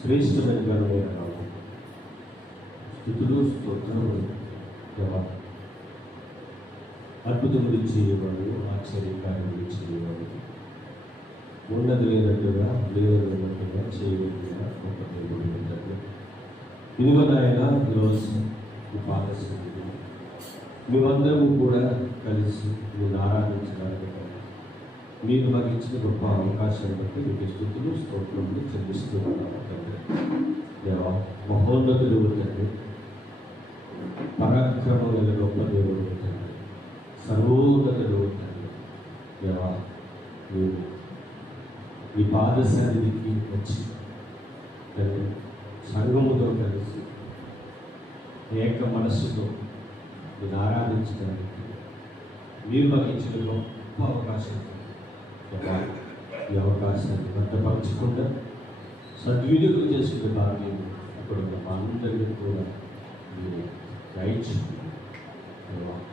శ్రేష్టమైన గణమైన నామం స్తుతులు స్తోత్రములు దేవా. అద్భుతములు చేయవాడు, ఆశ్చర్యకార్యములు చేయవాడు, ఉన్నది లేనట్టుగా లేనట్టుగా చేయగలిగిన గొప్ప దేవుడు ఏంటంటే ఇదిగో నాయన ఈరోజు ఈ పాదశక్తి మేమందరము కూడా కలిసి నేను ఆరాధించడానికి మీరు మాకు ఇచ్చిన గొప్ప అవకాశాన్ని బట్టి మీకు స్తుతులు స్తోత్రములు చెల్లిస్తూ ఉన్నాము తండ్రి. దేవా, మహోన్నతుడు తండ్రి, పరాక్రమమైన గొప్ప దేవుడు తండ్రి, సర్వోన్నతుడు తండ్రి. దేవా, మీరు ఈ పాదశానికి వచ్చి తండ్రి సంఘముతో కలిసి ఏక మనస్సుతో నేను ఆరాధించడానికి మీరు మాకు ఇచ్చిన గొప్ప అవకాశం. ఈ అవకాశాన్ని భద్రపరచకుండా సద్వినియోగం చేసుకునే భాగ్యం ఇక్కడ ఉన్న మా అందరికీ కూడా మీరు దయచేయండి.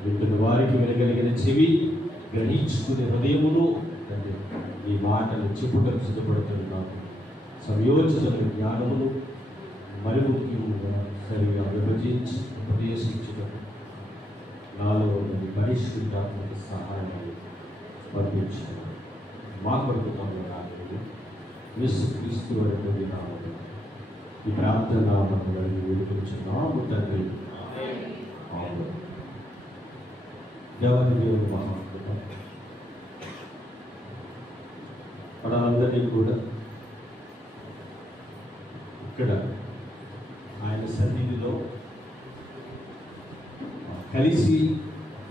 వింటున్న వారికి వినగలిగిన చెవి, గ్రహించుకునే హృదయమును ఈ మాటలు చెప్పుటకు సిద్ధపడుతున్నాము. సంయోజన జ్ఞానమును మరి ముఖ్యముగా సరిగా విభజించి ఉపదేశించడం నాలో ఉన్నది పరిష్కృతాత్మక సహాయాన్ని పంపించారు. మా కొరకు రాలేదు యేసుక్రీస్తు వరకు నామము ఈ ప్రార్థన నామము వరకు వేడుకొంచున్నాము తండ్రి. దేవాది దేవుడు మహాత్మ మనందరినీ కూడా ఇక్కడ ఆయన సన్నిధిలో కలిసి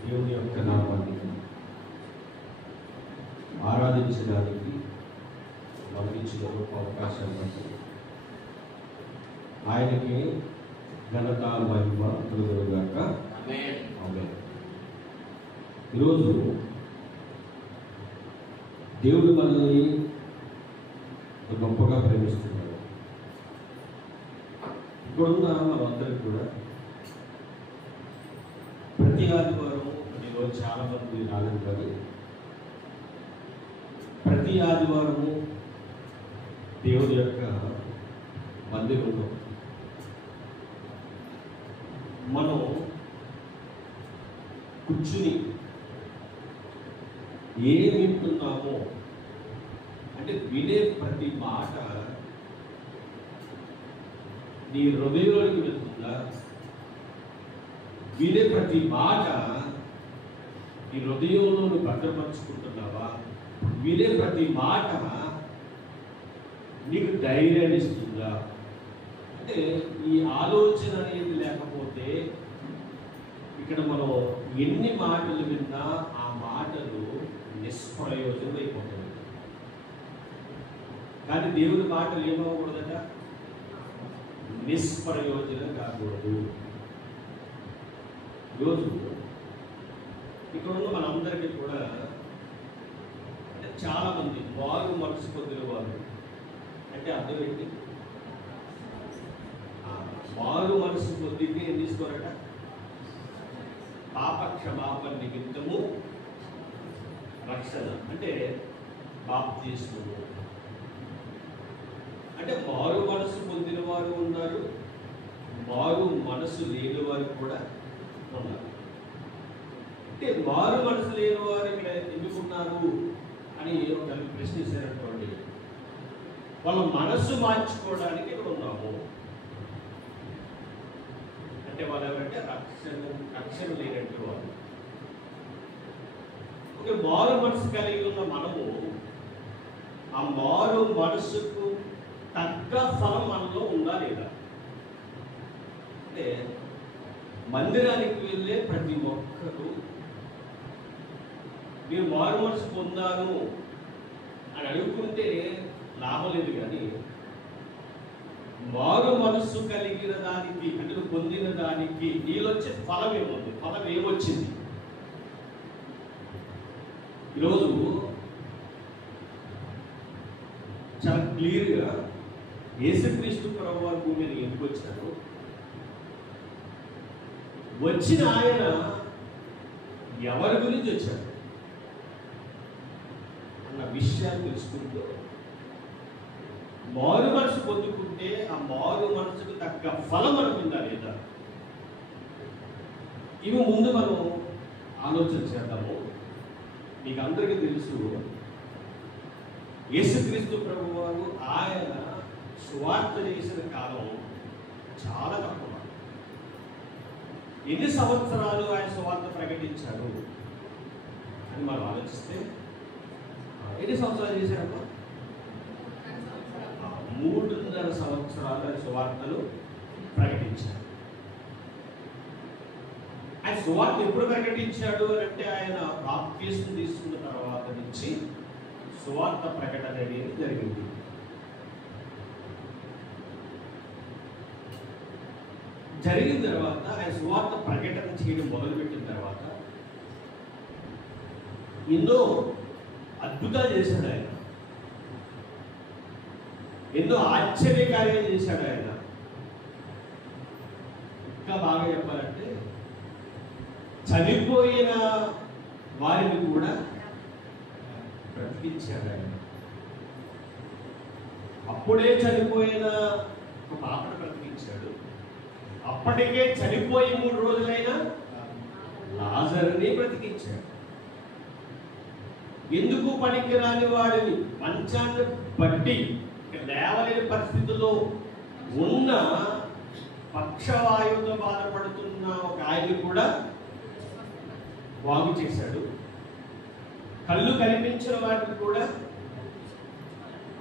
దేవుని యొక్క నామాన్ని ఆరాధించడానికి మనకి ఇచ్చిన గొప్ప అవకాశాన్ని బట్టి ఆయనకి ఘనత మహిమ కలుగునుగాక. ఆమేన్. ఈరోజు దేవుడు మనల్ని గొప్పగా ప్రేమిస్తున్నాడు. ఇక్కడున్న మనందరికీ కూడా ప్రతి ఆదివారం ఈరోజు చాలా మంది రాలేదు, కానీ ప్రతి ఆదివారము దేవుడి యొక్క మందిరంలో మనం కూర్చుని ఏం వింటున్నామో అంటే వినే ప్రతి మాట నీ హృదయంలోకి వెళ్తుందా? వినే ప్రతి మాట నీ హృదయంలో భద్రపరుచుకుంటున్నావా? వినే ప్రతి మాట నీకు ధైర్యాన్ని ఇస్తుందా? అంటే ఈ ఆలోచన అనేది లేకపోతే ఇక్కడ మనం ఎన్ని మాటలు విన్నా ఆ మాటలు నిష్ప్రయోజనం అయిపోతుంది. కానీ దేవుడి మాటలు ఏమవ్వకూడదట? నిష్ప్రయోజనం కాకూడదు. ఈరోజు ఇక్కడ ఉన్న మనందరికీ కూడా చాలా మంది వారు మనసు పొందిన వారు అంటే అర్థం ఏంటి? వారు మనసు పొందితే ఏం తీసుకోరట? పాప క్షమాపణ నిమిత్తము రక్షణ అంటే బాప్తిస్మము. అంటే వారు మనసు పొందిన వారు ఉన్నారు, వారు మనసు లేని వారు కూడా ఉన్నారు. అంటే వారు మనసు లేని వారు ఇక్కడ ఎందుకున్నారు అని ఒకరు ప్రశ్నించారనుకోండి, వాళ్ళ మనస్సు మార్చుకోవడానికి ఇక్కడ ఉన్నాము. అంటే వాళ్ళు ఎవరంటే రక్షణ లేనట్టు వాళ్ళు. ఒక మారు మనసు కలిగి ఉన్న మనము ఆ మారు మనసుకు తగ్గ ఫలం మనలో ఉందా లేదా? అంటే మందిరానికి వెళ్ళే ప్రతి ఒక్కరూ మీరు మారు మనసు పొందాను అని అడుగుకుంటే లాభం లేదు. కానీ మారు మనస్సు కలిగిన దానికి అంటే పొందిన దానికి నీళ్ళు వచ్చే ఫలం ఏముంది? ఫలం ఏమొచ్చింది? ఈరోజు చాలా క్లియర్గా యేసుక్రీస్తు ప్రభువు భూమి మీద ఎందుకు వచ్చారు? వచ్చిన ఆయన ఎవరి గురించి వచ్చాడు అన్న విషయాన్ని తెలుసుకుంటూ మారు మనసు పొందుకుంటే ఆ మారు మనసుకు తగ్గ ఫలం అనుకుందా లేదా, ఇవి ముందు మనం ఆలోచన చేద్దాము. మీకు అందరికీ తెలుసు, యేసుక్రీస్తు ప్రభువారు ఆయన సువార్త చేసిన కాలం చాలా తక్కువ. ఎన్ని సంవత్సరాలు ఆయన సువార్త ప్రకటించాడు అని మనం ఆలోచిస్తే, ఎన్ని సంవత్సరాలు చేశారమ్మా? 3.5 సంవత్సరాలు ఆయన సువార్తలు ప్రకటించాడు. ఆయన సువార్త ఎప్పుడు ప్రకటించాడు అని అంటే, ఆయన బాప్తిస్మం తీసుకున్న తర్వాత నుంచి సువార్త ప్రకటన అనేది జరిగింది. జరిగిన తర్వాత ఆయన సువార్త ప్రకటన చేయడం మొదలుపెట్టిన తర్వాత ఎన్నో అద్భుతాలు చేశాడు ఆయన, ఎన్నో ఆశ్చర్యకార్యాలు చేశాడు ఆయన. ఇంకా బాగా చెప్పాలంటే, చనిపోయిన వారిని కూడా బ్రతికించాడు ఆయన. అప్పుడే చనిపోయిన ఒక పాపను బ్రతికించాడు. అప్పటికే చనిపోయి 3 రోజులైనా లాజరుని బ్రతికించాడు. ఎందుకు పనికిరాని వాడిని మంచాన్ని బట్టి లేవలేని పరిస్థితుల్లో ఉన్న పక్షవాయువుతో బాధపడుతున్న ఒక ఆయన కూడా బాగు చేశాడు. కళ్ళు కనిపించిన వాడిని కూడా,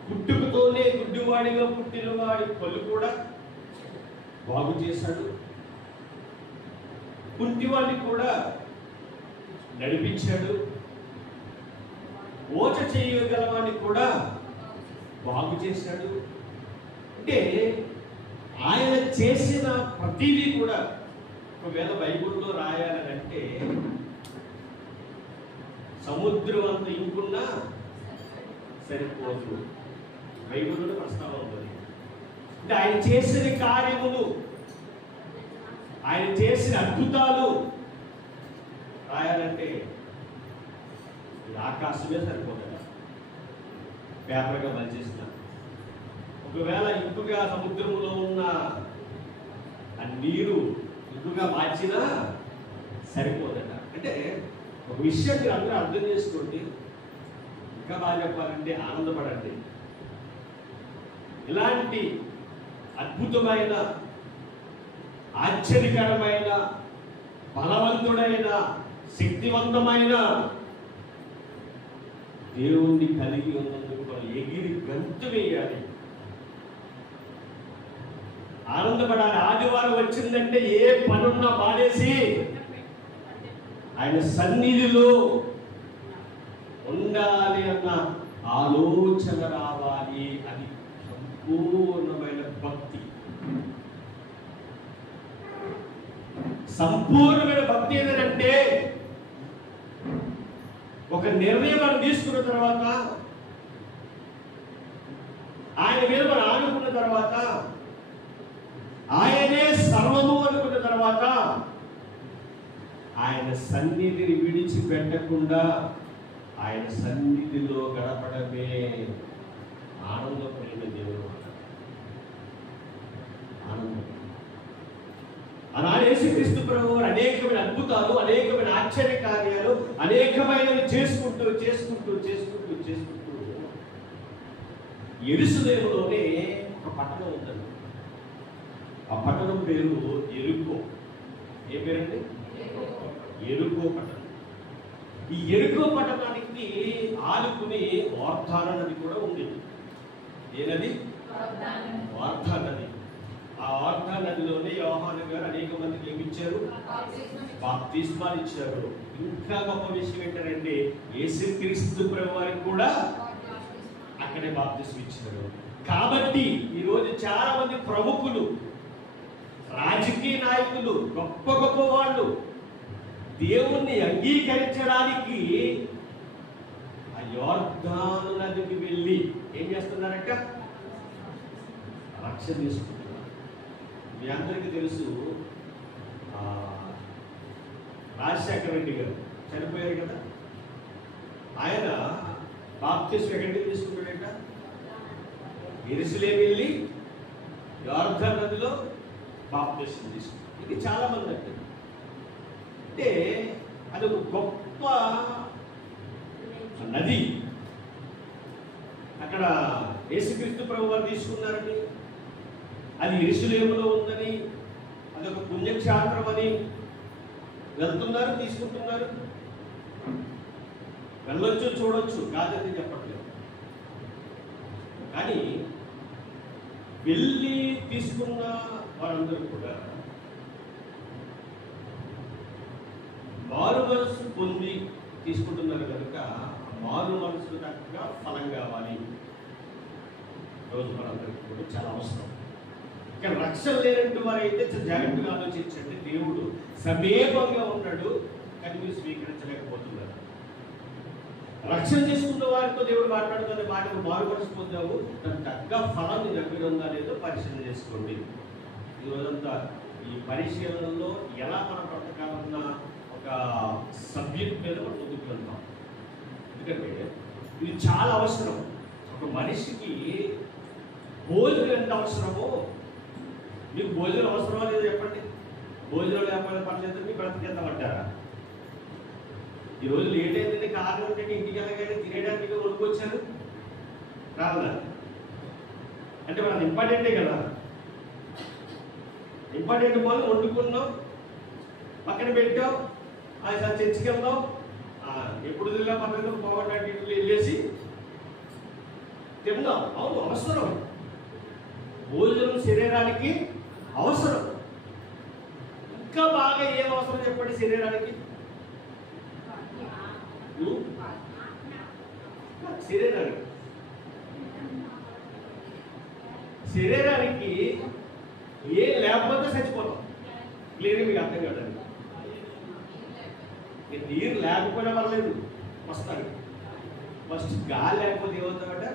పుట్టుకతోనే గుడ్డివాడిగా పుట్టిన వాడి కళ్ళు కూడా బాగు చేశాడు. కుంటివాడిని కూడా నడిపించాడు. ఓచ చేయగలవాడిని కూడా బాగు చేశాడు. అంటే ఆయన చేసిన ప్రతిదీ కూడా, ఒకవేళ బైబిల్లో రాయాలంటే సముద్రం అంత ఇంకున్నా సరిపోదు. బైబిల్లో ప్రస్తావన ఉంది. అంటే ఆయన చేసిన కార్యములు, ఆయన చేసిన అద్భుతాలు రాయాలంటే ఆకాశమే సరిపోతుంది. పేపర్గా పనిచేసిన ఒకవేళ ఇంకుగా సముద్రంలో ఉన్న ఆ నీరు ఇంకుగా మార్చినా సరిపోదట. అంటే ఒక విషయం మీరు అందరూ అర్థం చేసుకోండి. ఇంకా బాగా చెప్పాలంటే ఆనందపడండి. ఇలాంటి అద్భుతమైన, ఆశ్చర్యకరమైన, బలవంతుడైన, శక్తివంతమైన దేవుణ్ణి కలిగి ఉన్నందుకు మనం ఎగిరి గంతు వేయాలి, ఆనందపడాలి. ఆదివారం వచ్చిందంటే ఏ పనున్నా మానేసి ఆయన సన్నిధిలో ఉండాలి అన్న ఆలోచన రావాలి. అది సంపూర్ణమైన భక్తి. సంపూర్ణమైన భక్తి ఏదంటే, ఒక నిర్ణయం మనం తీసుకున్న తర్వాత, ఆయన మీద మనం ఆనుకున్న తర్వాత, ఆయనే సర్వము అనుకున్న తర్వాత, ఆయన సన్నిధిని విడిచిపెట్టకుండా ఆయన సన్నిధిలో గడపడమే ఆనందపడిన దేవుడు. ఆనందం. ఆనాడు యేసుక్రీస్తు ప్రభువు అనేకమైన అద్భుతాలు, అనేకమైన ఆశ్చర్య కార్యాలు, అనేకమైనవి చేసుకుంటూ యెరూషలేములోనే ఒక పట్టణం ఉందండి. ఆ పట్టణం పేరు యెరికో. ఏ పేరండి? యెరికో పట్టణం. ఈ యెరికో పట్టణానికి ఆనుకుని యోర్దాను నది కూడా ఉంది. ఏ నది? యోర్దాను నది. ఆ యోర్దాను నదిలోనే యోహాను గారు అనేక మందికి ఏమిచ్చారు? బాప్తిస్మాలు ఇచ్చారు. ఇంకా గొప్ప విషయం ఏంటంటే, యేసుక్రీస్తు ప్రభువు వారికి కూడా అక్కడే బాప్తిస్మం ఇచ్చారు. కాబట్టి ఈరోజు చాలా మంది ప్రముఖులు, రాజకీయ నాయకులు, గొప్ప గొప్ప వాళ్ళు దేవుణ్ణి అంగీకరించడానికి ఆ యోర్దాను నదికి వెళ్ళి ఏం చేస్తున్నారంట? రక్షణ తీసుకుంటున్నారు. మీ అందరికీ తెలుసు, రాజశేఖర రెడ్డి గారు చనిపోయారు కదా, ఆయన బాప్తిస్మం ఎక్కడికి తీసుకున్నాడట? యెరూషలేము వెళ్ళి యోర్దాను నదిలో బాప్తిస్మం తీసుకున్నాడు. ఇది చాలా మంది అంటే అది ఒక గొప్ప నది. అక్కడ యేసుక్రీస్తు ప్రభు వారు తీసుకున్నారని, అది యెరూషలేములో ఉందని, అదొక పుణ్యక్షేత్రం అని వెళ్తున్నారు, తీసుకుంటున్నారు. వెళ్ళొచ్చు, చూడొచ్చు, కాదని చెప్పట్లేదు. కానీ వెళ్ళి తీసుకున్న వారందరూ కూడా మారు మనసు పొంది తీసుకుంటున్నారు కనుక మారు మనసు తగ్గ ఫలం కావాలి. రోజు మనందరికీ కూడా చాలా అవసరం. ఇక్కడ రక్షణ లేనట్టు వారైతే జాగ్రత్తగా ఆలోచించండి. దేవుడు సమీపంగా ఉన్నాడు, కానీ మీరు స్వీకరించలేకపోతున్నారు. రక్షణ చేసుకున్న వారితో దేవుడు మాట్లాడుతున్న మాట మారు మనసు పొందావు, దానికి తగ్గ ఫలం నీ దగ్గర ఉందా లేదో పరిశీలన చేసుకోండి. ఈ రోజంతా ఈ పరిశీలనలో ఎలా మనం బ్రతకాలన్న ఒక సబ్జెక్ట్ మీద మనం ముందుకు వెళ్తాం. ఎందుకంటే ఇది చాలా అవసరం. ఒక మనిషికి భోజనం ఎంత అవసరమో, మీకు భోజనం అవసరమా లేదో చెప్పండి. భోజనం లేకపోతే పర్లేదు, మీకు బ్రతికెళ్తామంటారా? ఈరోజు లేట్ అయిందంటే కారణం ఏంటంటే ఇంటికి వెళ్ళగానే తినేయడానికి కొనుక్కొచ్చారు రాదా అంటే మనది ఇంపార్టెంటే కదా. ఇంపార్టెంట్ వాళ్ళు వండుకున్నాం, పక్కన పెట్టాం, అది సార్ చర్చికి వెళ్దాం, ఎప్పుడు తిన్నా పక్కన పోగొట్టానికి ఇంట్లో వెళ్ళేసి తిందాం. అవును, అవసరం. భోజనం శరీరానికి అవసరం. ఇంకా బాగా ఏం అవసరం చెప్పండి శరీరానికి? శరీరానికి ఏం లేకపోతే చచ్చిపోతాం. క్లియర్గా మీకు అర్థం కాదండి. నీరు లేకపోయినా పర్లేదు, వస్తాడు. ఫస్ట్ గాలి లేకపోతే ఏమవుతామట?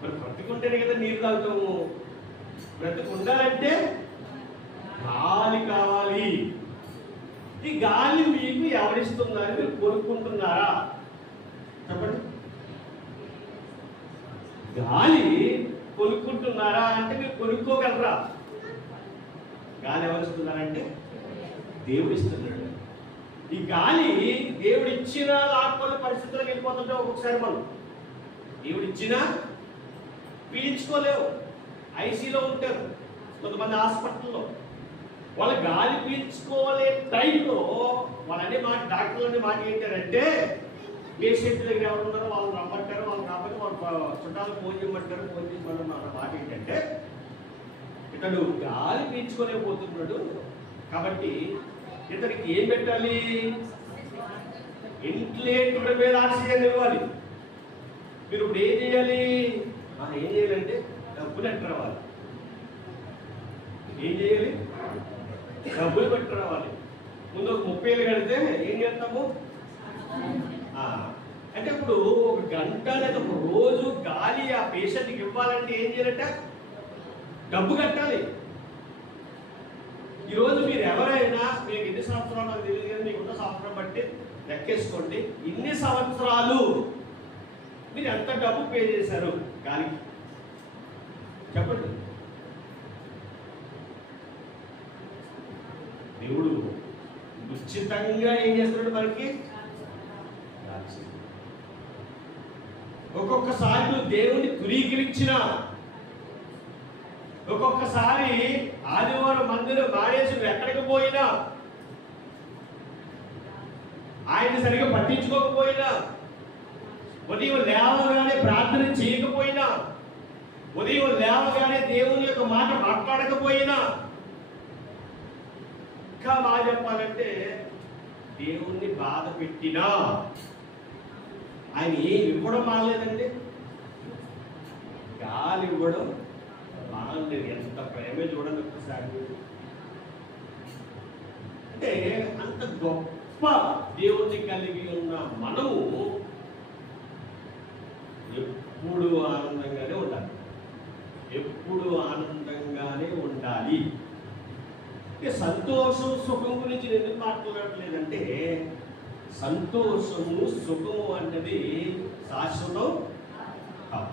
మరి బ్రతుకుంటేనే కదా నీరు తాగుతాము. బ్రతుకు ఉండాలంటే గాలి కావాలి. ఈ గాలి మీకు ఎవరిస్తున్నారని మీరు కొనుక్కుంటున్నారా? చెప్పండి. గాలి కొనుక్కుంటున్నారా అంటే మీరు కొనుక్కోగలరా? గాలి ఎవరిస్తున్నారంటే దేవుడు ఇస్తున్నాడు. ఈ గాలి దేవుడు ఇచ్చిన లాక్కొని పరిస్థితులకు వెళ్ళిపోతుంటే ఒక్కొక్కసారి మనం దేవుడు ఇచ్చినా పీల్చుకోలేవు. ఐసీలో ఉంటారు కొంతమంది హాస్పిటల్లో. వాళ్ళ గాలి పీల్చుకోలే టైంలో వాళ్ళనే మాట, డాక్టర్లు అనే మాట ఏంటారంటే పేషెంట్ దగ్గర ఎవరు ఉన్నారో వాళ్ళు రమ్మంటారు, వాళ్ళు కాబట్టి వాళ్ళు చుట్టాలు ఫోన్ చేయమంటారు. ఫోన్ చేసి మనం మాట ఏంటంటే ఇతడు గాలి పీల్చుకోలేకపోతున్నాడు కాబట్టి ఇతనికి ఏం పెట్టాలి? వెంటిలేటర్ మీద ఆక్సిజన్ ఇవ్వాలి. మీరు ఇప్పుడు ఏం చేయాలి? ఏం చేయాలంటే డబ్బులు ఎట్ట రావాలి. ఏం చేయాలి? డబ్బులు పెట్టి రావాలి. ముందు ఒక 30 ఏళ్ళు కడితే ఏం చేస్తాము అంటే ఇప్పుడు ఒక గంట లేదా ఒక రోజు గాలి ఆ పేషెంట్కి ఇవ్వాలంటే ఏం చేయాలంట? డబ్బు కట్టాలి. ఈరోజు మీరు ఎవరైనా, మీకు ఎన్ని సంవత్సరాలు నాకు తెలియదు కానీ మీకున్న సంవత్సరం బట్టి లెక్కేసుకోండి. ఇన్ని సంవత్సరాలు మీరు ఎంత డబ్బు పే చేశారు గాలికి? చెప్పండి. దేవుడు ఉచితంగా ఏం చేస్తున్నాడు మనకి? ఒక్కొక్కసారి నువ్వు దేవుణ్ణి తురీకరించిన, ఒక్కొక్కసారి ఆదివారం మందిరం మానేసి నువ్వు ఎక్కడికి పోయినా, ఆయన సరిగా పట్టించుకోకపోయినా, ఉదయం లేవగానే ప్రార్థన చేయకపోయినా, ఉదయం లేవగానే దేవుని యొక్క మాట మాట్లాడకపోయినా, ఇంకా బాగా చెప్పాలంటే దేవుణ్ణి బాధ పెట్టినా ఆయన ఏమి ఇవ్వడం మానలేదండి. గాలి ఇవ్వడం మానలేదు. ఎంత ప్రేమే చూడండి ఒక్కసారి. అంటే అంత గొప్ప దేవుణ్ణి కలిగి ఉన్న మనము ఎప్పుడు ఆనందంగానే ఉండాలి. ఎప్పుడు ఆనందంగానే ఉండాలి. సంతోషం సుఖం గురించి ఎందుకు మాట్లాడలేదంటే, సంతోషము సుఖము అన్నది శాశ్వతం కాదు.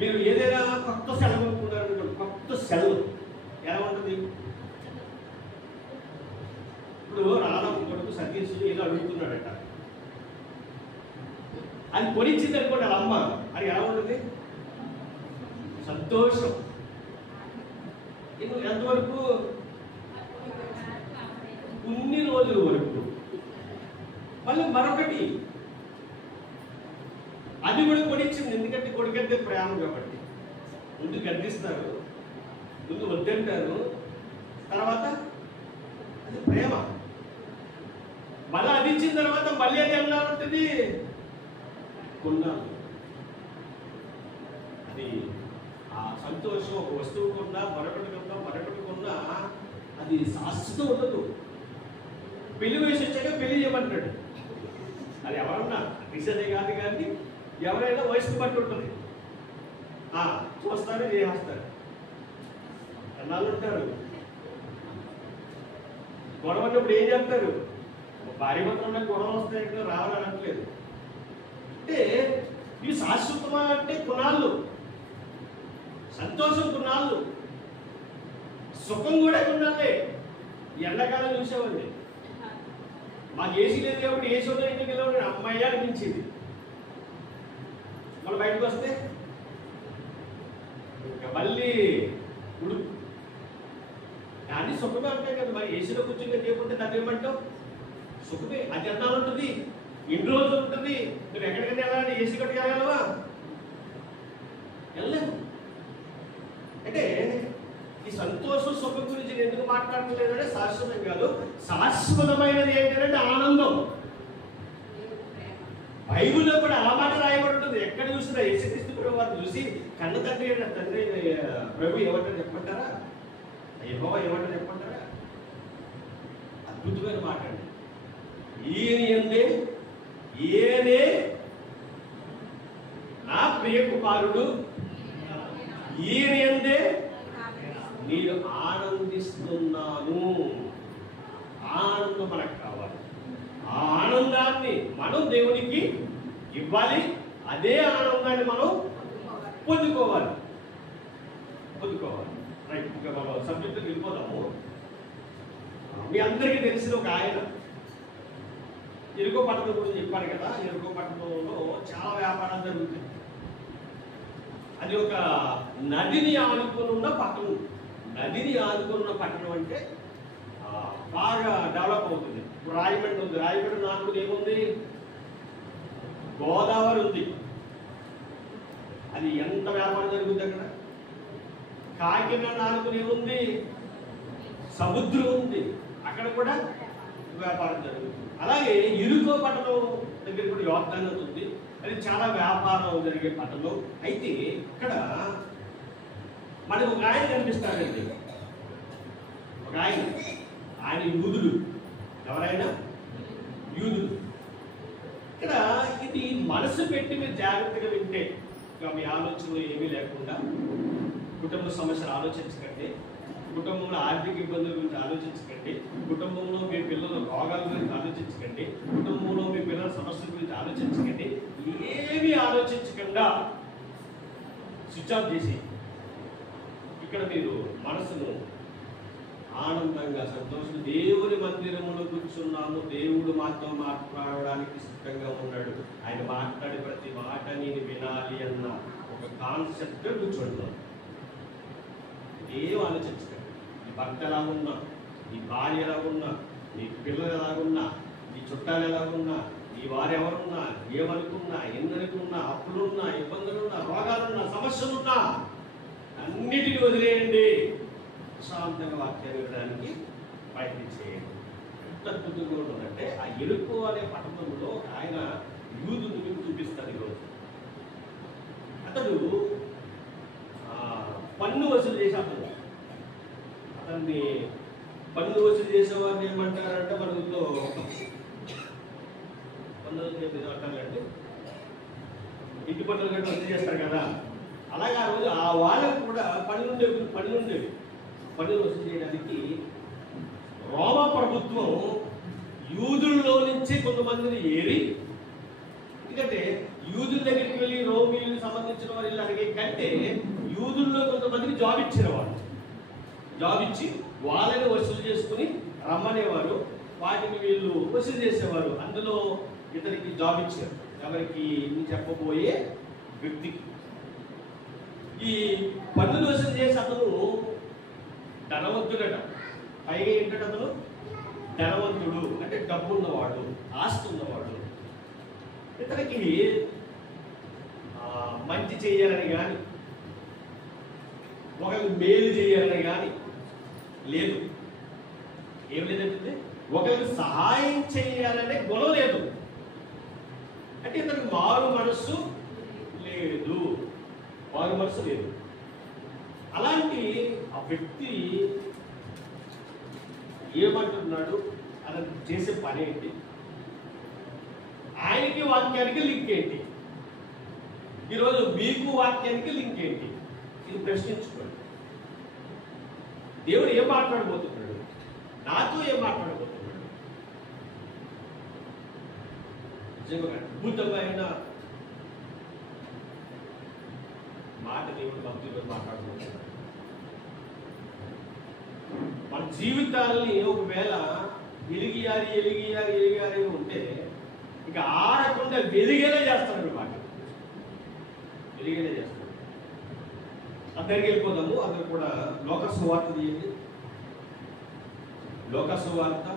మీరు ఏదైనా కొత్త సెల్ కొనుక్కున్నారనుకోండి, కొత్త సెల్ ఎలా ఉంటుంది? ఇప్పుడు రాధమ్మ కొడుకు సతీష్ ఏదో అడుగుతున్నాడట, అది కొనిచ్చింది అనుకోండి వాళ్ళ అమ్మ, అది ఎలా ఉంటుంది? సంతోషం. ఎంతవరకు? కొన్ని రోజుల వరకు. మళ్ళీ మరొకటి, అది కూడా కొనిచ్చింది, ఎందుకంటే కొడుకంటే ప్రేమ కాబట్టి. ముందు గద్దిస్తారు, ముందు వద్దంటారు, తర్వాత అది ప్రేమ. మళ్ళీ అది ఇచ్చిన తర్వాత మళ్ళీ అది ఎలా ఉంటుంది? కొన్నాను. అది ఆ సంతోషం ఒక వస్తువు కొన్నా, మరొకటి కొన్నా, మరొకటి కొన్నా అది శాశ్వతం ఉండదు. పెళ్లి వయసు వచ్చాక పెళ్లి చేయమంటాడు. అది ఎవరన్నా రీసెంట్ కాదు, కానీ ఎవరైనా వయసుకు బట్టి ఉంటుంది. చూస్తారు, చేస్తారు, అన్నాళ్ళు ఉంటారు. గొడవ ఉన్నప్పుడు ఏం చెప్తారు? భార్య మాత్రం గొడవలు వస్తాయి, రావాలనట్లేదు. అంటే ఇవి శాశ్వతమా అంటే కొన్నాళ్ళు, సంతోషం కొన్నాళ్ళు, సుఖం కూడా కొన్నాళ్ళే. ఎండాకాలం చూసేవాడిని, మాకు ఏసీ లేదు కాబట్టి ఏసీలో ఇంటికి వెళ్ళి అమ్మాయి అనిపించింది. మళ్ళీ బయటకు వస్తే ఇంకా మళ్ళీ ఉడుకు. కానీ సుఖమే ఉంటాయి కదా. మరి ఏసీలో కూర్చొని చేయకుంటే దాన్ని ఏమంటావు? సుఖమే. అది ఎంత ఉంటుంది? ఎన్ని రోజులు ఉంటుంది? నువ్వు ఎక్కడికైనా వెళ్ళాలంటే ఏసీ కట్టుకు వెళ్ళగలవా? వెళ్ళలేము. అంటే ఈ సంతోషం సుఖం గురించి నేను ఎందుకు మాట్లాడలేదంటే, శాశ్వతం కాదు, శాశ్వతమైనది ఏంటంటే ఆనందం. బైబిల్లో కూడా ఆ మాట రాయబడి ఉంటుంది. ఎక్కడ చూసినా యేసుక్రీస్తు ప్రభు వారిని చూసి కన్న తండ్రి ప్రభు ఏమంటారు చెప్పమంటారా? యెహోవా ఏమంటారు చెప్పమంటారా? అద్భుతమైన మాట అండి. ఈయనే నా ప్రియ కుమారుడు, ఈయన యందే నేను ఆనందిస్తున్నాను. ఆనందం మనకు కావాలి. ఆ ఆనందాన్ని మనం దేవునికి ఇవ్వాలి. అదే ఆనందాన్ని మనం పొందుకోవాలి. రైట్, ఇంకా మనం సబ్జెక్టుకి వెళ్ళిపోదాము. మీ అందరికీ తెలిసిన ఒక ఆయన ఎరుకో పట్టణం గురించి చెప్పారు కదా. ఎరుకో పట్టణంలో చాలా వ్యాపారాలు జరుగుతాయి. అది ఒక నదిని ఆనుకుని ఉన్న పట్టణం. నదిని ఆనుకుని ఉన్న పట్టణం అంటే బాగా డెవలప్ అవుతుంది. ఇప్పుడు రాయమండ్రి ఉంది. రాయమండ్రి ఆనుకుని ఏముంది? గోదావరి ఉంది. అది ఎంత వ్యాపారం జరుగుతుంది అక్కడ. కాకినాడ ఆనుకుని ఏముంది? సముద్రం ఉంది. అక్కడ కూడా వ్యాపారం జరుగుతుంది. అలాగే ఇరుకో పట్టణం దగ్గర కూడా యోర్దాను ఉంది. అది చాలా వ్యాపారం జరిగే పట్టణం. అయితే ఇక్కడ మనకు ఒక ఆయన కనిపిస్తాడండి. ఒక ఆయన యూదుడు. ఎవరైనా యూదుడు. ఇక్కడ ఇది మనసు పెట్టి మీరు జాగ్రత్తగా వింటే, ఇక మీ ఆలోచనలు ఏమీ లేకుండా, కుటుంబ సమస్యలు ఆలోచించకండి, కుటుంబంలో ఆర్థిక ఇబ్బందుల గురించి ఆలోచించకండి, కుటుంబంలో మీ పిల్లల రోగాల గురించి ఆలోచించకండి, కుటుంబంలో మీ పిల్లల సమస్యల గురించి ఆలోచించకండి. ఏమీ ఆలోచించకుండా స్విచ్ ఆఫ్ చేసి ఇక్కడ మీరు మనసును ఆనందంగా, సంతోషం, దేవుని మందిరములో కూర్చున్నాము, దేవుడు మాతో మాట్లాడడానికి సిద్ధంగా ఉన్నాడు, ఆయన మాట్లాడే ప్రతి మాట నేను వినాలి అన్న ఒక కాన్సెప్ట్గా కూర్చుంటున్నాను. ఏం ఆలోచించకండి. నీ భర్త ఎలా ఉన్నా, నీ భార్య ఎలా ఉన్నా, నీ పిల్లలు ఎలాగున్నా, నీ చుట్టాలు ఎలాగున్నా, నీ వారు ఎవరున్నా, ఏమనుకున్నా, ఎన్ననుకున్నా, అప్పులున్నా, ఇబ్బందులున్నా, రోగాలున్నా, సమస్యలున్నా అన్నిటిని వదిలేయండి. ప్రశాంతంగా వాక్యాన్ని వినడానికి ప్రయత్నం చేయండి. ఎంత అద్భుతంగా ఉంటుందంటే, ఆ ఎరుకు అనే పట్టణంలో ఆయన యూదుని మీకు చూపిస్తారు. ఈరోజు అతడు పన్ను వసూలు చేసే అతన్ని పన్ను వసూలు చేసేవారిని ఏమంటారంటే, మన ఊళ్ళో పన్నులు అంటారంటే ఇంటి పన్నులు గట్రా వసూలు చేస్తారు కదా. అలాగే ఆ రోజు ఆ వాళ్ళకు కూడా పన్నులు ఉండేవి. పన్నులు వసూలు చేయడానికి రోమా ప్రభుత్వం యూదుల్లో నుంచి కొంతమందిని ఏరి, ఎందుకంటే యూదుల దగ్గరికి వెళ్ళి రోమిలకు సంబంధించిన వారు అడిగే కంటే యూదుల్లో కొంతమందికి జాబ్ ఇచ్చేవారు. జాబ్ ఇచ్చి వాళ్ళని వసూలు చేసుకుని రమ్మనేవారు. వాటిని వీళ్ళు వసూలు చేసేవారు. అందులో ఇతనికి జాబ్ ఇచ్చారు. ఎవరికి చెప్పబోయే వ్యక్తికి. ఈ పన్నులు వసూలు చేసి అతను ధనవంతుడట. పైగా ఏంటంటే అతను ధనవంతుడు, అంటే డబ్బు ఉన్నవాడు, ఆస్తి ఉన్నవాడు. ఇతనికి మంచి చేయాలని కానీ ఒకరికి మేలు చేయాలని కానీ లేదు. ఏం లేదంటే ఒకరికి సహాయం చేయాలనే గుణం లేదు. అంటే ఇతనికి మారు మనస్సు లేదు. మారు మనస్సు లేదు. అలాంటి ఆ వ్యక్తి ఏమంటున్నాడు, అతను చేసే పని ఏంటి, ఆయనకి వాక్యానికి లింక్ ఏంటి, ఈరోజు మీకు వాక్యానికి లింక్ ఏంటి, ఇది ప్రశ్నించుకోండి. దేవుడు ఏం మాట్లాడబోతున్నాడు, నాతో ఏం మాట్లాడబోతున్నాడు? నిజంగా అద్భుతమైన మాట దేవుడు భక్తులు మాట్లాడబోతున్నాడు. మన జీవితాలని ఒకవేళ ఎలిగియాలి ఉంటే ఇక ఆడకుండా వెలిగేలా చేస్తాడు మాట. వెలిగేలా చేస్తాడు. అందరికి వెళ్ళిపోదాము. అందరు కూడా లోక సువార్త తీయండి. లోక సువార్త.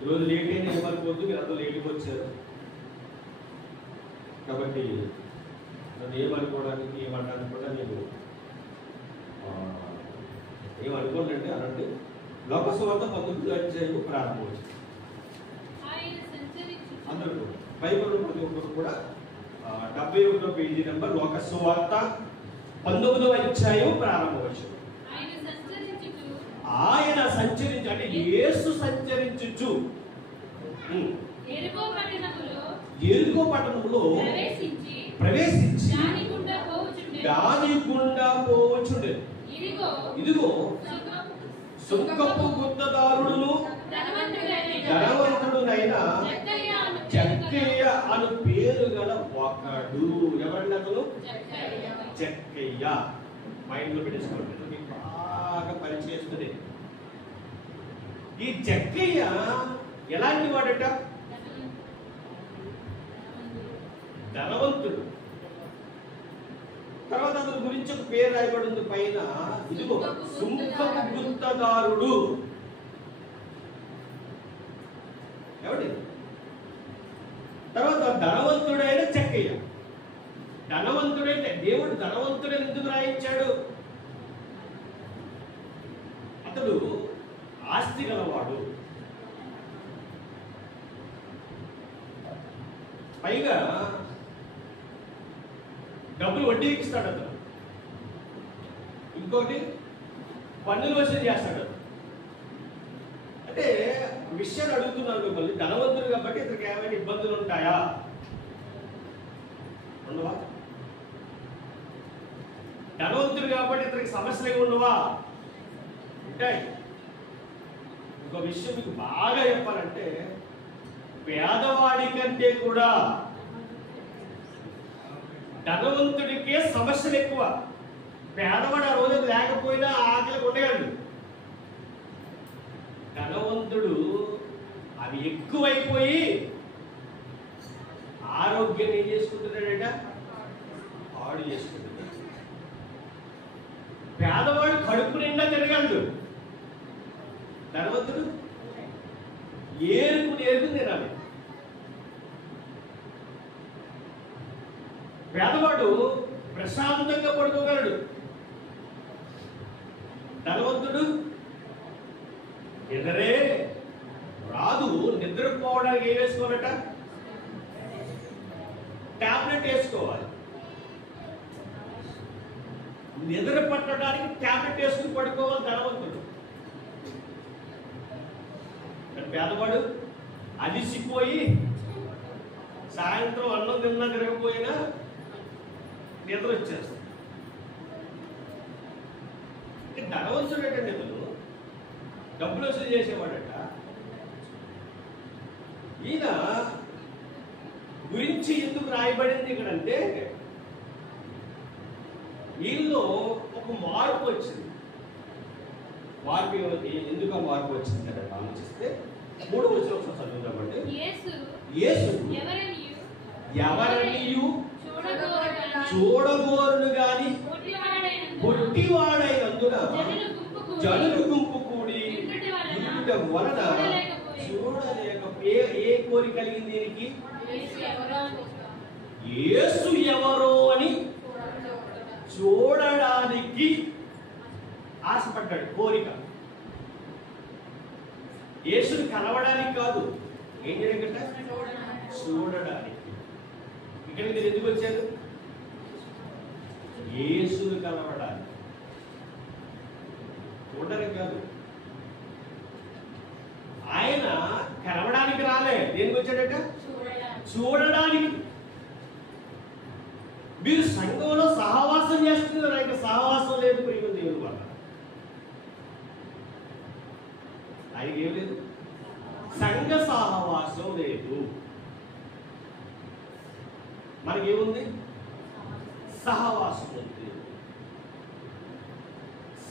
ఈరోజు లేట్ అయినా ఏమనుకోవద్దు, మీరు అందరూ లేట్కి వచ్చారు కాబట్టి నన్ను ఏమనుకోవడానికి ఏమనడానికి కూడా నేను ఏమనుకోండి అనండి. లోక సువార్త 19వ అధ్యాయము ప్రారంభం. అందరూ బైబిల్ ప్రతి ఒక్కరు కూడా 71వ పేజీ నెంబర్ లోక సువార్త 19వ అధ్యాయం ప్రారంభవచ్చు. ఆయన సంచరించు అంటే యేసు సంచరించుచు యెరికో పట్టణములో ప్రవేశించి దాని గుండా పోవచ్చుండెను. ఇదిగో సుంకపు గుత్తదారుడును ధనవంతుడునైన జక్కయ్య అను పేరు గల ఒకడు. ఎవరండి అతను? జక్కయ్య. మైండ్ లో పెట్టేసుకోండి, మీకు బాగా పనిచేస్తుంది. ఈ జక్కయ్య ఎలాంటి వాడట? ధనవంతుడు. తర్వాత అతని గురించి ఒక పేరు రాయబడి ఉంది పైన. ఇదిగో సుంకపు గుత్తదారుడు. ఎవడి? తర్వాత ధనవంతుడైన జక్కయ్య. ధనవంతుడైతే దేవుడు ధనవంతుడని ఎందుకు రాయించాడు? అతడు ఆస్తి గలవాడు. పైగా డబ్బులు వడ్డీకి ఇస్తాడు అతను. ఇంకోటి పన్నులు వసూలు చేస్తాడు. అంటే విషయాన్ని అడుగుతున్నాను మిమ్మల్ని. ధనవంతుడు కాబట్టి ఇతనికి ఏమైనా ఇబ్బందులు ఉంటాయా? ఉండవా? ధనవంతుడు కాబట్టి ఇతనికి సమస్యలు ఏమి ఉండవా? ఉంటాయి. ఇంకో విషయం మీకు బాగా చెప్పాలంటే, పేదవాడి కంటే కూడా ధనవంతుడికే సమస్యలు ఎక్కువ. పేదవాడు ఆ రోజు లేకపోయినా ఆకలి ఉండగలడు. ధనవంతుడు అవి ఎక్కువైపోయి ఆరోగ్యం ఏం చేసుకుంటున్నాడట? పాడు చేసుకుంటున్నాడు. పేదవాడు కడుపు నిండా తిరగలడు. ధనవంతుడు ఏరుకు తినాలి. పేదవాడు ప్రశాంతంగా పడుకోగలడు. ధనవంతుడు నిద్రే రాదు. నిద్రపోవడానికి ఏం వేసుకోవాలట? టాబ్లెట్ వేసుకోవాలి. నిద్ర పట్టడానికి టాబ్లెట్ వేసుకుని పడుకోవాలి ధనవంతుడు. పేదవాడు అలిసిపోయి సాయంత్రం అన్నం తిన్నా తిరగపోయినా నిద్ర వచ్చేస్తుంది. అంటే ధనవంతుడటండి అతను, డబ్బులు వసూలు చేసేవాడట. ఈయన గురించి ఎందుకు రాయబడింది ఇక్కడ అంటే, వీళ్ళు ఒక మార్పు వచ్చింది. మార్పు ఎందుకు ఆ మార్పు వచ్చింది అని ఆలోచిస్తే 3వ వచనం చదువుతామండి. యేసు ఎవరినియు చూడగోరును గాని పొట్టివాడైనందున జనులు గుంపు కూడి ఇంట వలన ఏ కోరిక కలిగింది దీనికి? యేసు ఎవరో అని చూడడానికి ఆశపడ్డాడు. కోరిక యేసుని కలవడానికి కాదు, ఏం చేయగట చూడడానికి. ఇక్కడ మీరు ఎందుకు వచ్చారు? యేసుని కలవడానికి, చూడడానికి కాదు. ఆయన కలవడానికి రాలే, దేనికి వచ్చాడట? చూడడానికి. మీరు సంఘంలో సహవాసం చేస్తున్నారు, ఆయన సహవాసం లేదు ప్రియమైన దేవుని వల్ల. ఆయనకి ఏం లేదు, సంఘ సహవాసం లేదు. మనకేముంది? సహవాసం ఉంది.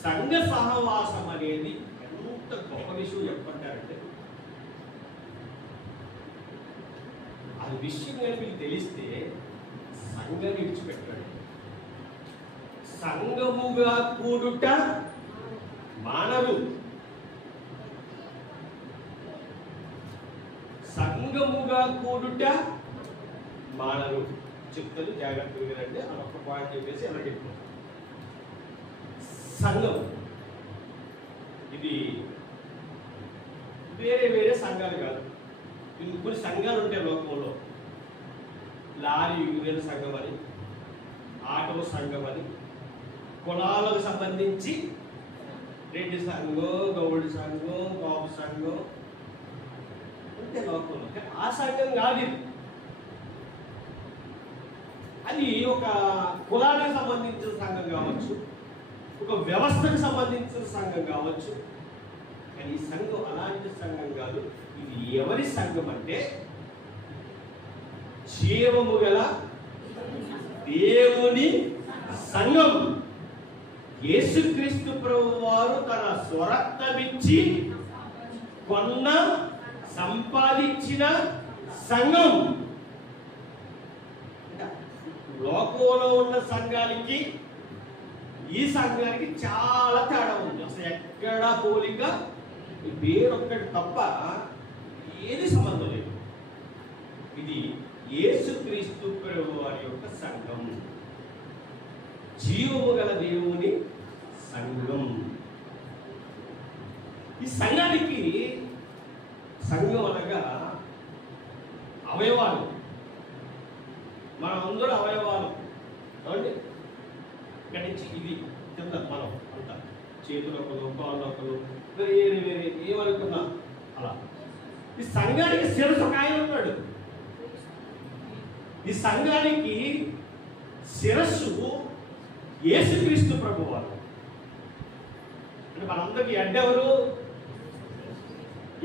సంఘ సహవాసం అనేది ఎంత గొప్ప విషయం చెప్పంటారంటే, ఆ విషయం కానీ మీకు తెలిస్తే సంఘం విడిచిపెట్టాడు. సంఘముగా కూడుట మానరు. సంఘముగా కూడుట మానరు. చెప్తాను, జాగ్రత్తగా రండి. అని ఒక్క పాయింట్ చెప్పేసి అలా చెప్తాను. సంఘం ఇది వేరే వేరే సంఘాలు కాదు. కొన్ని సంఘాలు ఉంటాయి లోకంలో. లారీ యూనియన్ సంఘం అని, ఆటో సంఘం అని, కులాలకు సంబంధించి రెడ్డి సంఘం, గౌడి సంఘం, బాబు సంఘం అంటే లోకంలో. ఆ సంఘం కాదు ఇది. అది ఒక కులానికి సంబంధించిన సంఘం కావచ్చు, ఒక వ్యవస్థకు సంబంధించిన సంఘం కావచ్చు. కానీ ఈ సంఘం అలాంటి సంఘం కాదు. ఇది ఎవరి సంఘం అంటే, జీవము గల దేవుని సంఘం. యేసుక్రీస్తు ప్రభువు వారు తన స్వరక్తమిచ్చి కొన్న సంపాదించిన సంఘం. లోకంలో ఉన్న సంఘానికి ఈ సంఘానికి చాలా తేడా ఉంది. అసలు ఎక్కడా పోలిక, పేరు ఒక్కటి తప్ప ఏది సంబంధం లేదు. ఇది యేసుక్రీస్తు ప్రభువు వారి యొక్క సంఘం, జీవము గల దేవుని సంఘం. ఈ సంఘానికి, సంఘం అనగా అవయవాలు. మనం అందరూ అవయవాలు కాబట్టి ఇక్కడి నుంచి ఇది కింద మనం అంతా చేతులు ఒకరు, కాళ్ళు ఒకరు, వేరే వేరే ఏమనుకున్నా అలా. ఈ సంఘానికి శిరస్సు ఒక ఆయన ఉన్నాడు. ఈ సంఘానికి శిరస్సు యేసుక్రీస్తు ప్రభువు వారు. అంటే మనందరికీ అడ్డెవరు?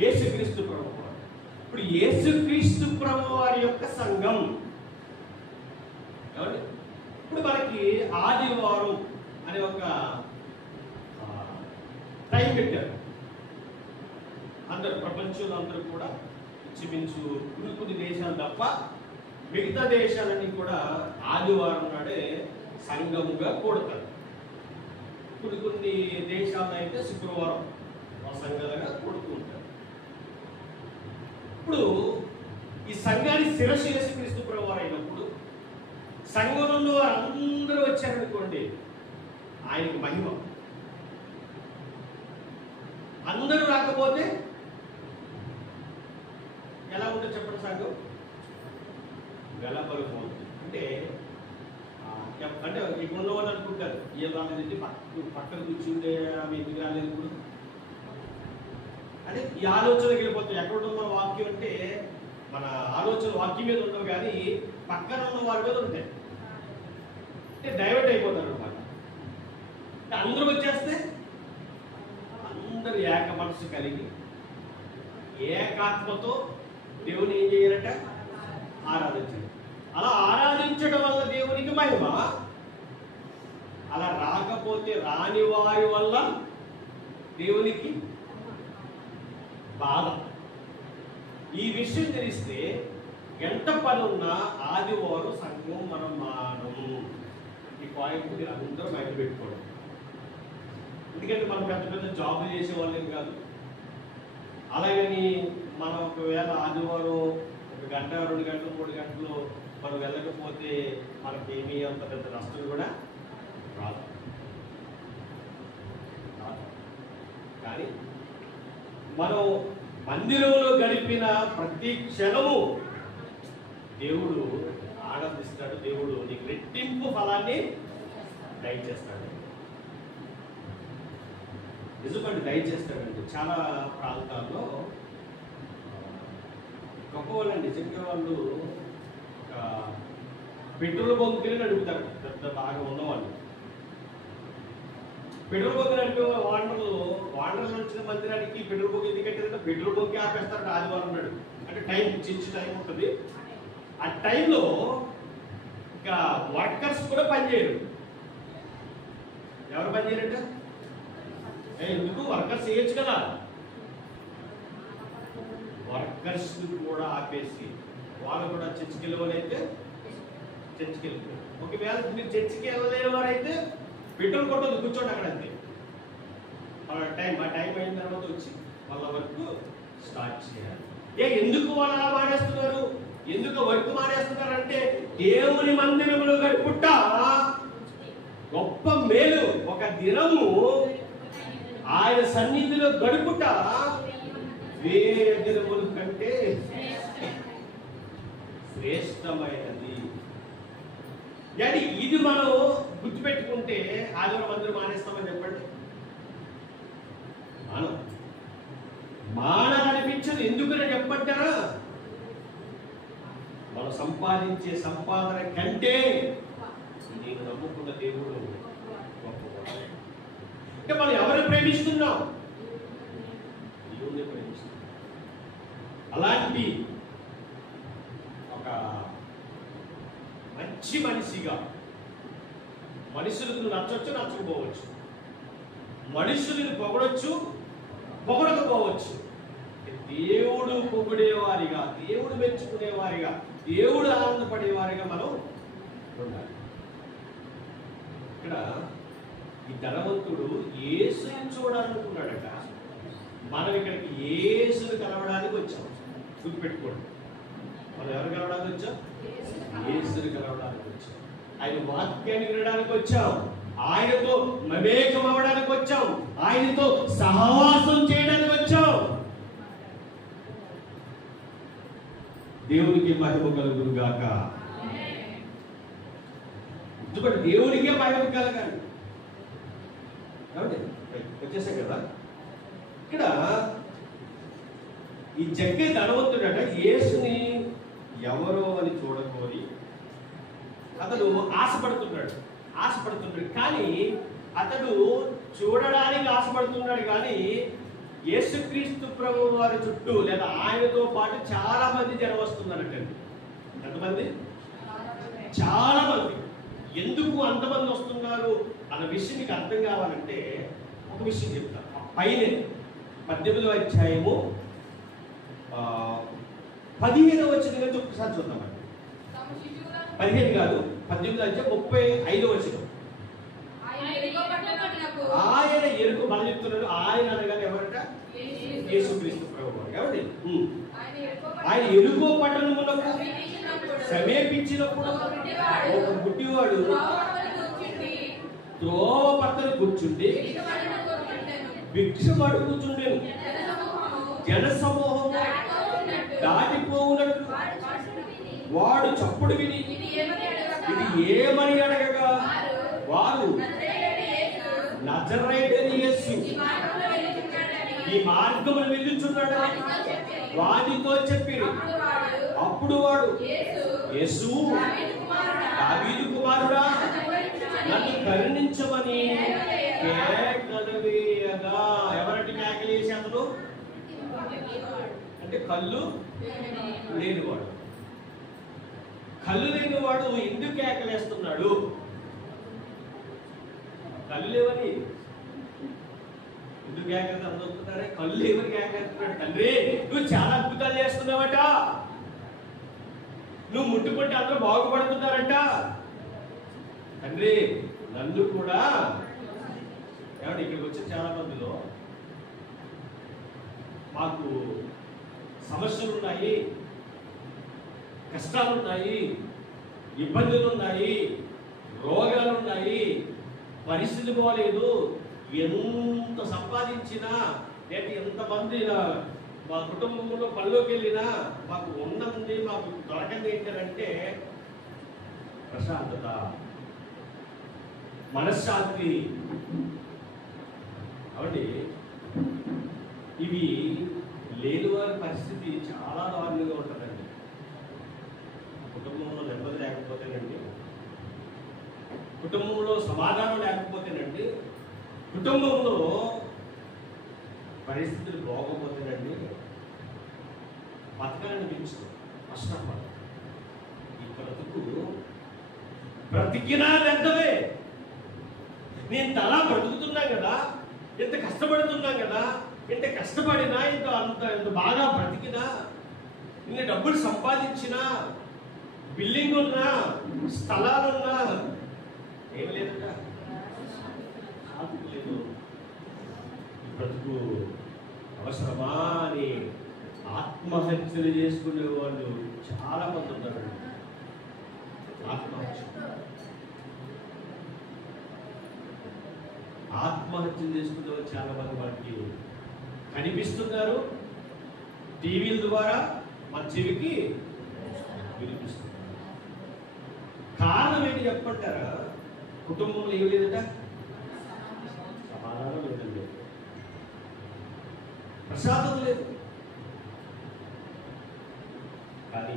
యేసుక్రీస్తు ప్రభువు వారు. ఇప్పుడు యేసుక్రీస్తు ప్రభువు వారి యొక్క సంఘం. ఇప్పుడు మనకి ఆదివారం అనే ఒక టైం పెట్టారు. అందరు ప్రపంచంలో అందరూ కూడా ఇంచుమించు కొన్ని దేశాలు తప్ప మిగతా దేశాలన్నీ కూడా ఆదివారం నాడే సంఘముగా కూడతారు. కొన్ని దేశాల్లో అయితే శుక్రవారం సంఘాలుగా కూడుతూ ఉంటారు. ఇప్పుడు ఈ సంఘాన్ని శిరస్సు యేసుక్రీస్తు ప్రభువు అయినప్పుడు సంఘంలో అందరూ వచ్చారనుకోండి, ఆయనకు మహిమ. అందరూ రాకపోతే ఎలా ఉంటుంది చెప్పండి? సంఘం వెలపరిపోతుంది. అంటే అంటే ఇక్కడ ఉన్నవాళ్ళు అనుకుంటారు, ఏ రాలేదంటే పక్కన కూర్చుంటే ఆమె ఎందుకు రాలేదు ఇప్పుడు అంటే ఈ ఆలోచనకి వెళ్ళిపోతాయి. ఎక్కడ ఉన్న వాక్యం అంటే మన ఆలోచన వాక్యం మీద ఉండవు, కానీ పక్కన ఉన్న వారి మీద ఉంటాయి. అంటే డైవర్ట్ అయిపోతారు అనమాట. అందరూ వచ్చేస్తే ఏక మనసు కలిగి ఏకాత్మతో దేవుని ఏం చేయాలట? ఆరాధించాలి. అలా ఆరాధించడం వల్ల దేవునికి మహిమ. అలా రాకపోతే రాని వారి వల్ల దేవునికి బాధ. ఈ విషయం తెలిస్తే ఎంత పని ఉన్నా ఆదివారం సంఘం మనం మానము. ఈ పాయింట్ మీరు అందరూ బయట పెట్టుకోవడం. ఎందుకంటే మనం పెద్ద పెద్ద జాబులు చేసే వాళ్ళేం కాదు. అలాగని మనం ఒకవేళ ఆదివారం 1 గంట 2 గంటలు 3 గంటలు మనం వెళ్ళకపోతే మనకేమీ అంత పెద్ద నష్టం కూడా రాదు. కానీ మనం మందిరంలో గడిపిన ప్రతి క్షణము దేవుడు ఆనందిస్తాడు. దేవుడు నీకు రెట్టింపు ఫలాన్ని దయచేస్తాడు. నిజమండి, దయచేస్తాడండి. చాలా ప్రాంతాల్లో గొప్పవాళ్ళు నిజంగా వాళ్ళు ఒక పెట్రోల్ బంకుని నడుపుతారు. పెద్ద బాగా ఉన్నవాళ్ళు పెట్రోల్ బంక్ నడిపే వాండర్లు వచ్చిన మందిరానికి పెట్రోల్ బంక్ ఎందుకంటే పెట్రోల్ బంక్ ఆపేస్తారు ఆదివారం నాడు. అంటే టైం చిన్న టైం ఉంటుంది. ఆ టైంలో ఇంకా వర్కర్స్ కూడా పనిచేయరు. ఎవరు పనిచేయరంట? ఎందుకు? వర్కర్స్ చేయొచ్చు కదా. వర్కర్స్ కూడా ఆపేసి వాళ్ళు కూడా చర్చికి వెళ్ళేవారైతే చర్చికి వెళ్తారు. ఒకవేళ మీరు చర్చికి వెళ్ళలేని వారైతే పెట్రోల్ కొట్టదు, కూర్చోండి అక్కడ అంతే. ఆ టైం అయిన తర్వాత వచ్చి వాళ్ళ వర్క్ స్టార్ట్ చేయాలి. ఎందుకు వాళ్ళు అలా మానేస్తున్నారు? ఎందుకు వర్క్ మానేస్తున్నారు అంటే దేవుని మందిరంలో గడుపుట గొప్ప మేలు. ఒక దినము ఆయన సన్నిధిలో గడుపుట వేరే దినముల కంటే శ్రేష్టమైనది. అంటే ఇది మనం గుర్తుపెట్టుకుంటే ఆదివారం అందరూ మానేస్తామని చెప్పండి. మానాలనిపించదు. ఎందుకని చెప్పంటారా? మనం సంపాదించే సంపాదన కంటే నేను నమ్ముకున్న దేవుడు గొప్పవాడు. అంటే మనం ఎవరిని ప్రేమిస్తున్నాం? దేవుడిని ప్రేమిస్తున్నాం. అలాంటి ఒక మంచి మనిషిగా మనుషులకు నచ్చవచ్చు, నచ్చకపోవచ్చు. మనుషులను పొగడొచ్చు, పొగడకపోవచ్చు. దేవుడు పొగిడేవారిగా, దేవుడు మెచ్చుకునేవారిగా, దేవుడు ఆనందపడేవారిగా మనం ఉండాలి. ఇక్కడ ఈ ధనవంతుడు యేసుని చూడాలనుకున్నాడట. మనం ఇక్కడికి యేసుని కలవడానికి వచ్చాం. గుర్తుపెట్టుకోండి, మనం ఎవరు కలవడానికి వచ్చాం? యేసుని కలవడానికి వచ్చాం. ఆయన వాక్యాన్ని వినడానికి వచ్చాం. ఆయనతో మమేకం అవ్వడానికి వచ్చాం. ఆయనతో సహవాసం చేయడానికి వచ్చాం. దేవునికి మహిమ కలుగును గాక. ఎందుకంటే దేవునికే మహిమ కలగాలి. వచ్చేసాం కదా. ఇక్కడ ఈ జగ్గే ధనవంతుడట యేసుని ఎవరో అని చూడకోరి అతడు ఆశపడుతున్నాడు. కానీ అతడు చూడడానికి ఆశపడుతున్నాడు. కానీ యేసుక్రీస్తు ప్రభు వారి చుట్టూ లేదా ఆయనతో పాటు చాలా మంది జనం వస్తున్నారటండి. ఎంతమంది? చాలా మంది. ఎందుకు అంతమంది వస్తున్నారు అన్న విషయం మీకు అర్థం కావాలంటే ఒక విషయం చెప్తాను. పైన 18వ అధ్యాయము 15వ వచనం నుంచి ఒకసారి చూద్దామండి. 15 కాదు, 18వ అధ్యాయం 35వ వచనం. ఆయన ఎరుకు మనం చెప్తున్నాడు. ఆయన అనగానే ఎవరట? యేసుక్రీస్తు ప్రభువు. ఎవరి? ఆయన ఎరుకో పట్టణమునకు సమీపించినప్పుడు ఒక గుడ్డివాడు త్రోవ పక్కన కూర్చుండి భిక్ష అడుగుచుండెను. జన సమూహం దాటిపోవునట్లు వాడు చప్పుడు విని ఇది ఏమని అడగగా వారు నజరేయుడైన యేసు ఈ మార్గమును వెళ్ళుచున్నాడు వాడితో చెప్పిరు. అప్పుడు వాడు యేసు దావీదు కుమారుడా నన్ను కరుణించమని కేకలు వేయగా ఎవరంటే కేకలేసి అతను అంటే కళ్ళు లేనివాడు. కళ్ళు లేనివాడు ఎందుకు కేకలేస్తున్నాడు? కళ్ళు లేవని ఎందుకు కేకలు అందుతున్నారే? కళ్ళు లేవని కేకలేస్తున్నాడు. తండ్రి నువ్వు చాలా అద్భుతాలు చేస్తున్నావట, నువ్వు ముట్టుకుంటే అందరూ బాగుపడుతున్నారంట. తండ్రి నన్ను కూడా ఏమంటే ఇక్కడికి వచ్చిన చాలా మందిలో మాకు సమస్యలు ఉన్నాయి, కష్టాలు ఉన్నాయి, ఇబ్బందులు ఉన్నాయి, రోగాలు ఉన్నాయి, పరిస్థితి బాగలేదు, ఎంత సంపాదించినా లేదా ఎంతమంది మా కుటుంబంలో పనిలోకి వెళ్ళినా మాకు ఉన్నది మాకు దొరకంది ఏంటంటే ప్రశాంతత, మనశ్శాంతి. అవండి ఇవి లేని వారి పరిస్థితి చాలా దారుణంగా ఉంటుందండి. కుటుంబంలో నెమ్మది లేకపోతేనండి, కుటుంబంలో సమాధానం లేకపోతేనండి, కుటుంబంలో పరిస్థితులు బాగోపోతేనండి బతకాలని మించు కష్టపడ. ఈ బ్రతికినా వ్యర్థమే. నేను తలా బ్రతుకుతున్నా కదా, ఎంత కష్టపడుతున్నా కదా, ఎంత కష్టపడినా ఎంత బాగా బ్రతికినా, ఇన్ని డబ్బులు సంపాదించినా, బిల్డింగ్ ఉన్నా, స్థలాలున్నా ఏమి లేదట, లేదు. బ్రతుకు అవసరమా అని ఆత్మహత్యలు చేసుకునే వాళ్ళు చాలా మంది ఉన్నారు. ఆత్మహత్యలు చేసుకునే వాళ్ళు చాలా మంది మనకి కనిపిస్తున్నారు. టీవీల ద్వారా మన చెవికి వినిపిస్తున్నారు. కారణం ఏంటి చెప్పంటారా? కుటుంబంలో ఏమి లేదట, సమాధానం లేదండి, ప్రసాదం లేదు. కానీ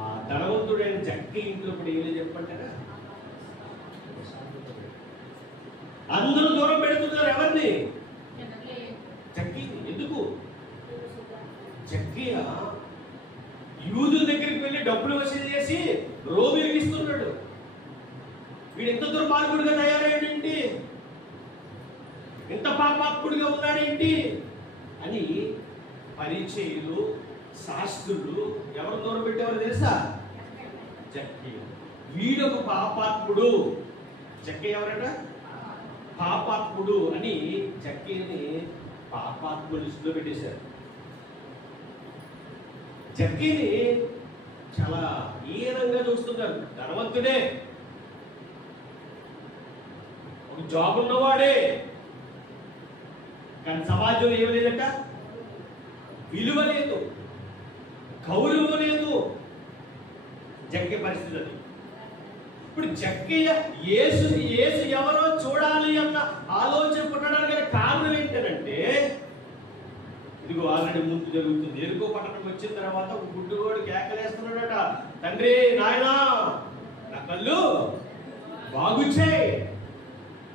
ఆ ధనవంతుడైన జక్కి ఇంట్లో కూడా ఏమి చెప్పంటారా? అందరూ దూరం పెడుతున్నారు ఎవరిని? జక్కీని. ఎందుకు? జక్కీయ యూదుల దగ్గరికి వెళ్ళి డబ్బులు వసూలు చేసి రోమిలకు ఇస్తున్నాడు. వీడు ఎంత దుర్మార్గుడిగా తయారయ్యాడేంటి, ఎంత పాపాత్ముడిగా ఉన్నాడేంటి అని పరిచయులు, శాస్త్రులు ఎవరు దూరం పెట్టేవారు తెలుసా? జక్కీ. వీడొక పాపాత్ముడు. జక్కీ ఎవరట? పాపాత్ముడు అని జక్కీని పాపాత్ముడు లిస్టులో పెట్టేశారు. జక్కీని చాలా ఈనంగా చూస్తున్నారు. ధనవంతుడే, ఒక జాబ్ ఉన్నవాడే, కానీ సమాజంలో ఏమి లేదట, విలువ లేదు, గౌరవం లేదు. జక్కీ పరిస్థితి అది. ఇప్పుడు జక్కయ్య యేసు ఎవరో చూడాలి అన్న ఆలోచన పుట్టడానికి కారణం ఏంటంటే, ఇదిగో ఆల్రెడీ ముందు జరుగుతుంది. ఎరుకో పట్టణం వచ్చిన తర్వాత ఒక గుడ్డుగోడు కేకలేస్తున్నాడట, తండ్రి నాయనా నా కళ్ళు బాగు చేయి.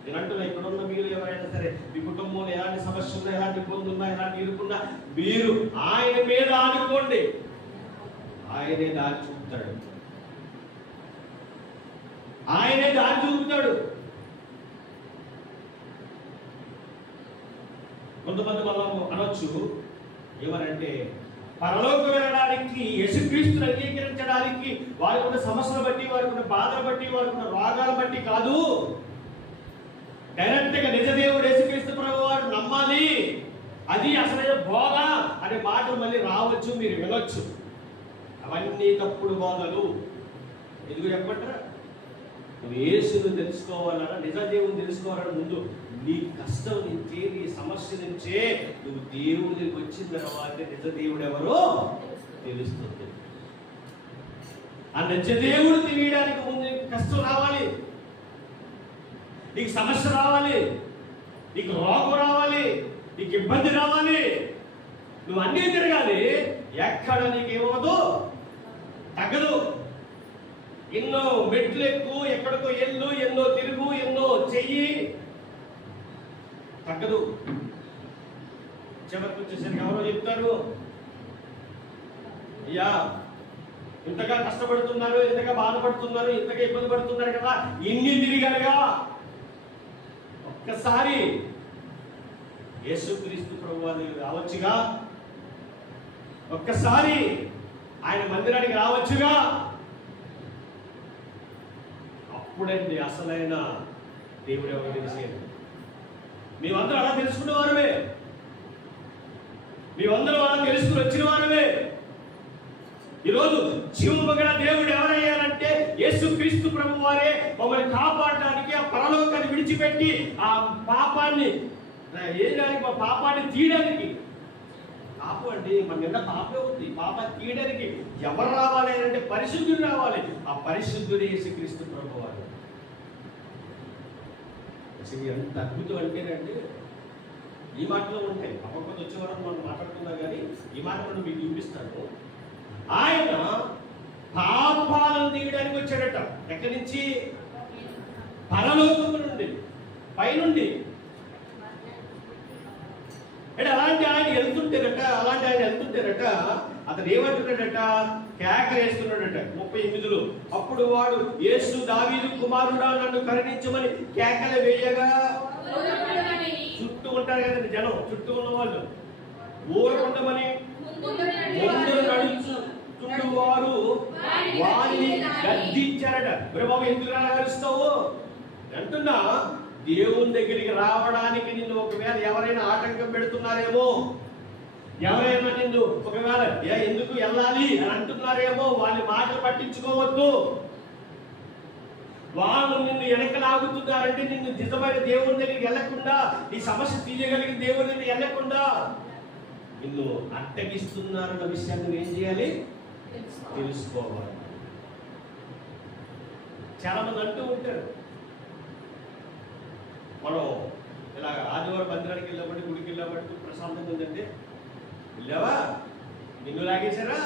నేను అంటున్నా, ఇక్కడ ఉన్న మీరు ఎవరైనా సరే, మీ కుటుంబంలో ఎలాంటి సమస్య ఉన్నా, ఎలాంటి ఇబ్బంది ఉన్నా, ఎలాంటి ఇరుకున్నా, మీరు ఆయన మీద ఆడుకోండి, ఆయనే దారి చూపుతాడు, ఆయనే దారి చూపుతాడు. కొంతమంది మనం అనొచ్చు ఏమనంటే, పరలోకం వెళ్ళడానికి, యేసుక్రీస్తుని అంగీకరించడానికి వారికి ఉన్న సమస్యలు బట్టి, వారికి ఉన్న బాధలు బట్టి, వారికి ఉన్న రోగాలు బట్టి కాదు, డైరెక్ట్ గా నిజదేవుడు యేసుక్రీస్తు ప్రభువు వారు నమ్మాలి, అది అసలైన బోధ అనే మాటలు మళ్ళీ రావచ్చు, మీరు వినొచ్చు. అవన్నీ తప్పుడు బోధలు. ఎందుకు చెప్పంటారా? నువ్వు యేసును తెలుసుకోవాలన్నా, నిజ దేవుని తెలుసుకోవాలన్నా ముందు నీ కష్టం నుంచే, నీ సమస్య నుంచే నువ్వు దేవుడికి వచ్చిన తర్వాత నిజ దేవుడు ఎవరో తెలుస్తుంది. ఆ నిజ దేవుడు తెలియడానికి ముందు నీకు కష్టం రావాలి, నీకు సమస్య రావాలి, నీకు రోగం రావాలి, నీకు ఇబ్బంది రావాలి, నువ్వు అన్నీ తిరగాలి. ఎక్కడ నీకేమవదు, తగ్గదు. ఎన్నో మెట్లు ఎక్కు, ఎక్కడికో ఎల్లు, ఎన్నో తిరుగు, ఎన్నో చెయ్యి, తగ్గదు. చివరికి వచ్చేసరికి ఎవరో చెప్తారు, అయ్యా ఇంతగా కష్టపడుతున్నారు, ఇంతగా బాధపడుతున్నారు, ఇంతగా ఇబ్బంది పడుతున్నారు కదా, ఇన్ని తిరిగారుగా, ఒక్కసారి యేసుక్రీస్తు ప్రభువారు రావచ్చుగా, ఒక్కసారి ఆయన మందిరానికి రావచ్చుగా. అప్పుడండి అసలైన దేవుడు ఎవరు తెలిసేది. మేమందరూ అలా తెలుసుకునేవారువే, మేమందరూ అలా తెలుసుకుని వచ్చిన వారువే. ఈరోజు జీవము గల దేవుడు ఎవరయ్యారంటే యేసుక్రీస్తు ప్రభు వారే మమ్మల్ని కాపాడడానికి, ఆ పరలోకాన్ని విడిచిపెట్టి ఆ పాపాన్ని ఏదానికి, మా పాపాన్ని తీయడానికి. పాపం అండి మన నిన్న పాపే ఉంది. పాపాన్ని తీయడానికి ఎవరు రావాలి అంటే పరిశుద్ధుడు రావాలి. ఆ పరిశుద్ధుడు యేసుక్రీస్తు ప్రభు వారు. ఎంత అద్భుతం అంటేనంటే ఈ మాటలో ఉంటాయి. అప్పటికొంత వచ్చేవారు మనం మాట్లాడుతున్నా కానీ ఈ మాటలను మీకు చూపిస్తాను. ఆయన పాపాలను తీయడానికి వచ్చాడట. ఎక్కడి నుంచి? పరలోకము నుండి, పైనుండి. అంటే అలాంటి ఆయన వెళ్తుంటేనట అతను ఏమంటున్నాడట? కేకలు వేస్తున్నాడట 38లో. అప్పుడు వాడు, యేసు దావీదు కుమారుడా నన్ను కరుణించమని కేకలు వేయగా, చుట్టూ ఉంటారు కదండి జనం, చుట్టూ ఉన్న వాళ్ళు ఊరకుండమని ముందు నడుచుకుంటూ వారు వారిని గద్దించారట. బాబు ఎందుకు రాగలుస్తావు అంటున్నా, దేవుని దగ్గరికి రావడానికి నిన్ను ఒకవేళ ఎవరైనా ఆటంకం పెడుతున్నారేమో, ఎవరైనా నిన్ను ఒకవేళ ఎందుకు వెళ్ళాలి అని అంటున్నారేమో, వాళ్ళ మాటలు పట్టించుకోవద్దు. వాళ్ళు నిన్ను వెనకలాగుతున్నారంటే నిన్ను నిజమైన దేవుని దగ్గరికి వెళ్ళకుండా, ఈ సమస్య తీయగలిగిన దేవుని దగ్గరికి వెళ్ళకుండా నిన్ను అడ్డగిస్తున్నారన్న విషయాన్ని నువ్వు ఏం చేయాలి? తెలుసుకోవాలి. చాలా మంది అంటూ ఉంటారు, మనం ఇలా ఆదివారం మందిరానికి వెళ్ళబట్టి, గుడికి వెళ్ళబట్టి ప్రశాంతంగా ఉందంటే, వెళ్ళావా నిన్ను లాగేశారా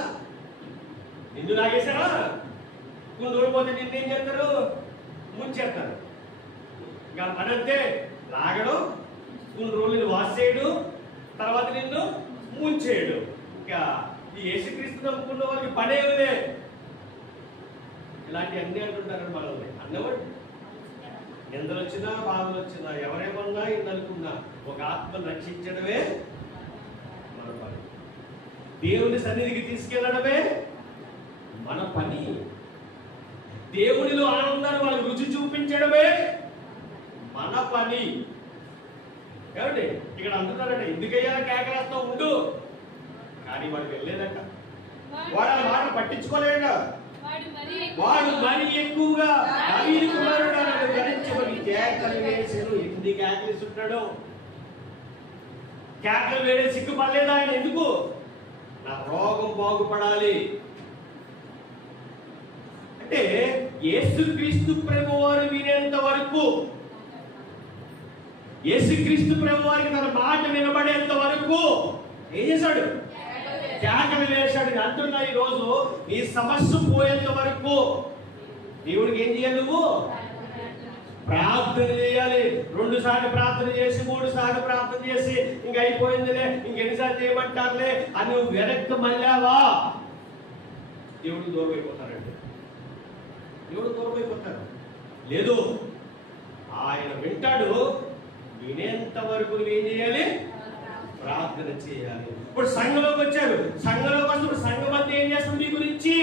కొన్ని రోజులు పోతే నిన్నేం చేస్తారు? ముంచేస్తారు. ఇంకా పనంతే, లాగడం, కొన్ని రోజులు వాష్ చేయడం, తర్వాత నిన్ను ముంచేయడం. ఇంకా ఈ యేసుక్రీస్తు నమ్ముకున్న వాళ్ళకి పడేవిలే. ఇలాంటి అన్ని అంటుంటారు మనల్ని. అన్నవాడు ఎందరు వచ్చినా బాధలు వచ్చినా ఎవరేమన్నా ఎన్ననుకున్నా ఒక ఆత్మను రక్షించడమే మన పని. దేవుని సన్నిధికి తీసుకెళ్లడమే మన పని. దేవునిలో ఆనందాన్ని వాళ్ళకి రుచి చూపించడమే మన పని. ఏమండి ఇక్కడ అంటున్నారట, ఎందుకయ్యా కేకలేస్తా ఉండు, కానీ వాడు వెళ్ళలేదట. వాడు ఆ మాట పట్టించుకోలేట. వాడు మరి ఎక్కువగా దావీదు కుమారుడా నన్ను కరుణించమని కేకలు వేసాడు. ఎన్ని కేకలు వేసుంటాడో. కేకలు వేడే సిగ్గుపడలేదు ఆయన. ఎందుకు? నా రోగం బాగుపడాలి అంటే యేసుక్రీస్తు ప్రభువారు వినేంత వరకు, యేసుక్రీస్తు ప్రభువారికి తన మాట వినబడేంత వరకు ఏం చేశాడు? కేకలు వేశాడు. అంటున్నా ఈ రోజు నీ సమస్య పోయేంత వరకు దేవుడికి ఏం చేయాలి? నువ్వు ప్రార్థన చేయాలి. 2 సార్లు ప్రార్థన చేసి, 3 సార్లు ప్రార్థన చేసి ఇంక అయిపోయిందిలే, ఇంకెన్నిసార్లు చేయమంటారులే అని నువ్వు వెనక్కి మళ్ళావా, దేవుడు దూరం అయిపోతారండి. దేవుడు దూరం అయిపోతారు. లేదు, ఆయన వింటాడు. వినేంత వరకు నువ్వేం చేయాలి? ప్రార్థన చేయాలి. ఇప్పుడు సంఘంలోకి వచ్చారు. సంఘంలోకి వస్తున్న సంఘం అంతా ఏం చేస్తుంది? మీ గురించి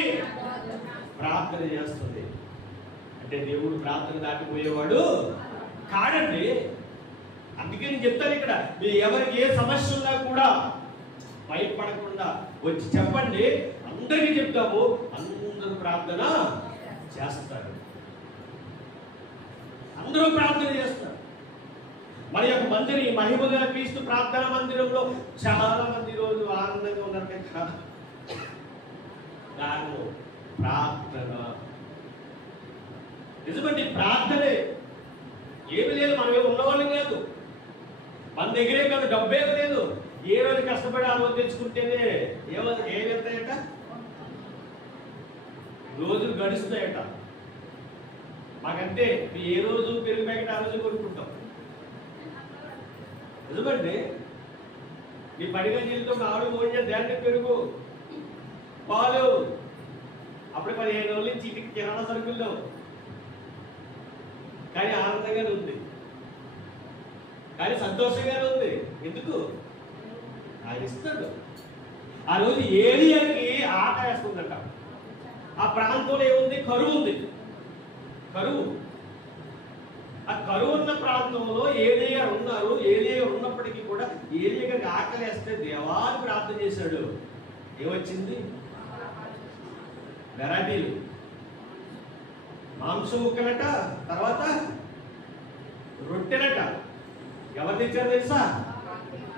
ప్రార్థన చేస్తుంది. అంటే దేవుడు ప్రార్థన దాటిపోయేవాడు కాడండి. అందుకే నేను చెప్తాను, ఇక్కడ మీరు ఎవరికి ఏ సమస్య ఉన్నా కూడా భయపడకుండా వచ్చి చెప్పండి. అందరికీ చెప్తాము, అందరూ ప్రార్థన చేస్తారు. అందరూ ప్రార్థన చేస్తారు. మన యొక్క మందిరి మహిమగల క్రీస్తు ప్రార్థన మందిరంలో చాలా మంది రోజు ఆనందంగా ఉన్నారు కదా. కారణం ప్రార్థన. నిజమండి, ప్రార్థనే. ఏమి లేదు, మనమే ఉన్నవాళ్ళం కాదు, మన దగ్గరే కాదు, డబ్బే లేదు. ఏ రోజు కష్టపడి ఆ రోజు తెచ్చుకుంటేనే ఏమవుతాయట? రోజులు గడుస్తాయట. మాకంటే ఏ రోజు పెరుగు ప్యాకెట్ ఆ రోజు కొనుక్కుంటాం. నిజమండి. నీ పడిగా జీవితం ఆవిడ భోజనం దాన్ని పెరుగు పాలు అప్పుడు 15 రోజుల నుంచి ఇంటికి కిరాణా సరుకుల్లో, కానీ ఆనందంగానే ఉంది, కానీ సంతోషంగానే ఉంది. ఎందుకు? ఆయన ఇస్తాడు. ఆ రోజు ఏలియాకి ఆట వేస్తుందట. ఆ ప్రాంతంలో ఏముంది? కరువు ఉంది. కరువు. ఆ కరువు ఉన్న ప్రాంతంలో ఏలియా ఉన్నారు. ఏలియా ఉన్నప్పటికీ కూడా ఏలియా గారికి ఆకలి వేస్తే దేవాన్ని ప్రార్థన చేశాడు. ఏమొచ్చింది? వెరైటీలు, మాంసం ముక్కలట, తర్వాత రొట్టెలట. ఎవరు తెచ్చారు తెలుసా?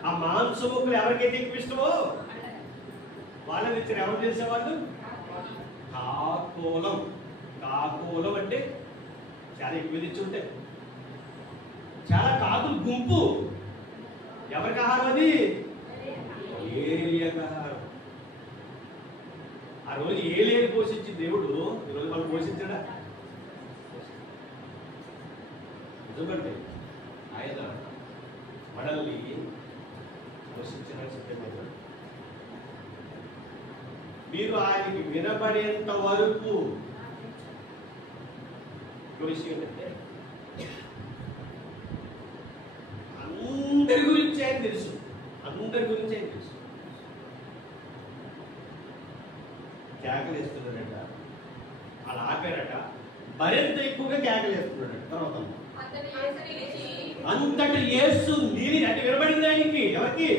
ఆ మాంసం ముక్కలు ఎవరికైతే ఎక్కువ ఇష్టమో వాళ్ళే తెచ్చారు. ఎవరు చేసేవాళ్ళు? కాకోలం. కాకోలం అంటే చాలా ఎక్కువ తెచ్చుంటే, చాలా కాకులు గుంపు. ఎవరికి ఆహారం అది? ఏలియాకి ఆహారం. ఆ రోజు ఏలియాని పోషించి దేవుడు ఈరోజు మనం పోషించాడా? నిజమండి. ఆయన మనల్ని పోషించడానికి సిద్ధంగా. మీరు ఆయనకి వినబడేంత వరకు. విషయం ఏంటంటే అందరి గురించి ఆయన తెలుసు. అందరి గురించి ఆయన తెలుసు. కేకలు వేస్తున్నాడట, అలా ఆపారట, మరింత ఎక్కువగా కేకలు వేస్తున్నాడట. తర్వాత అంతటి యేసు నీరి అంటే వినబడింది ఆయనకి. ఎవరికి?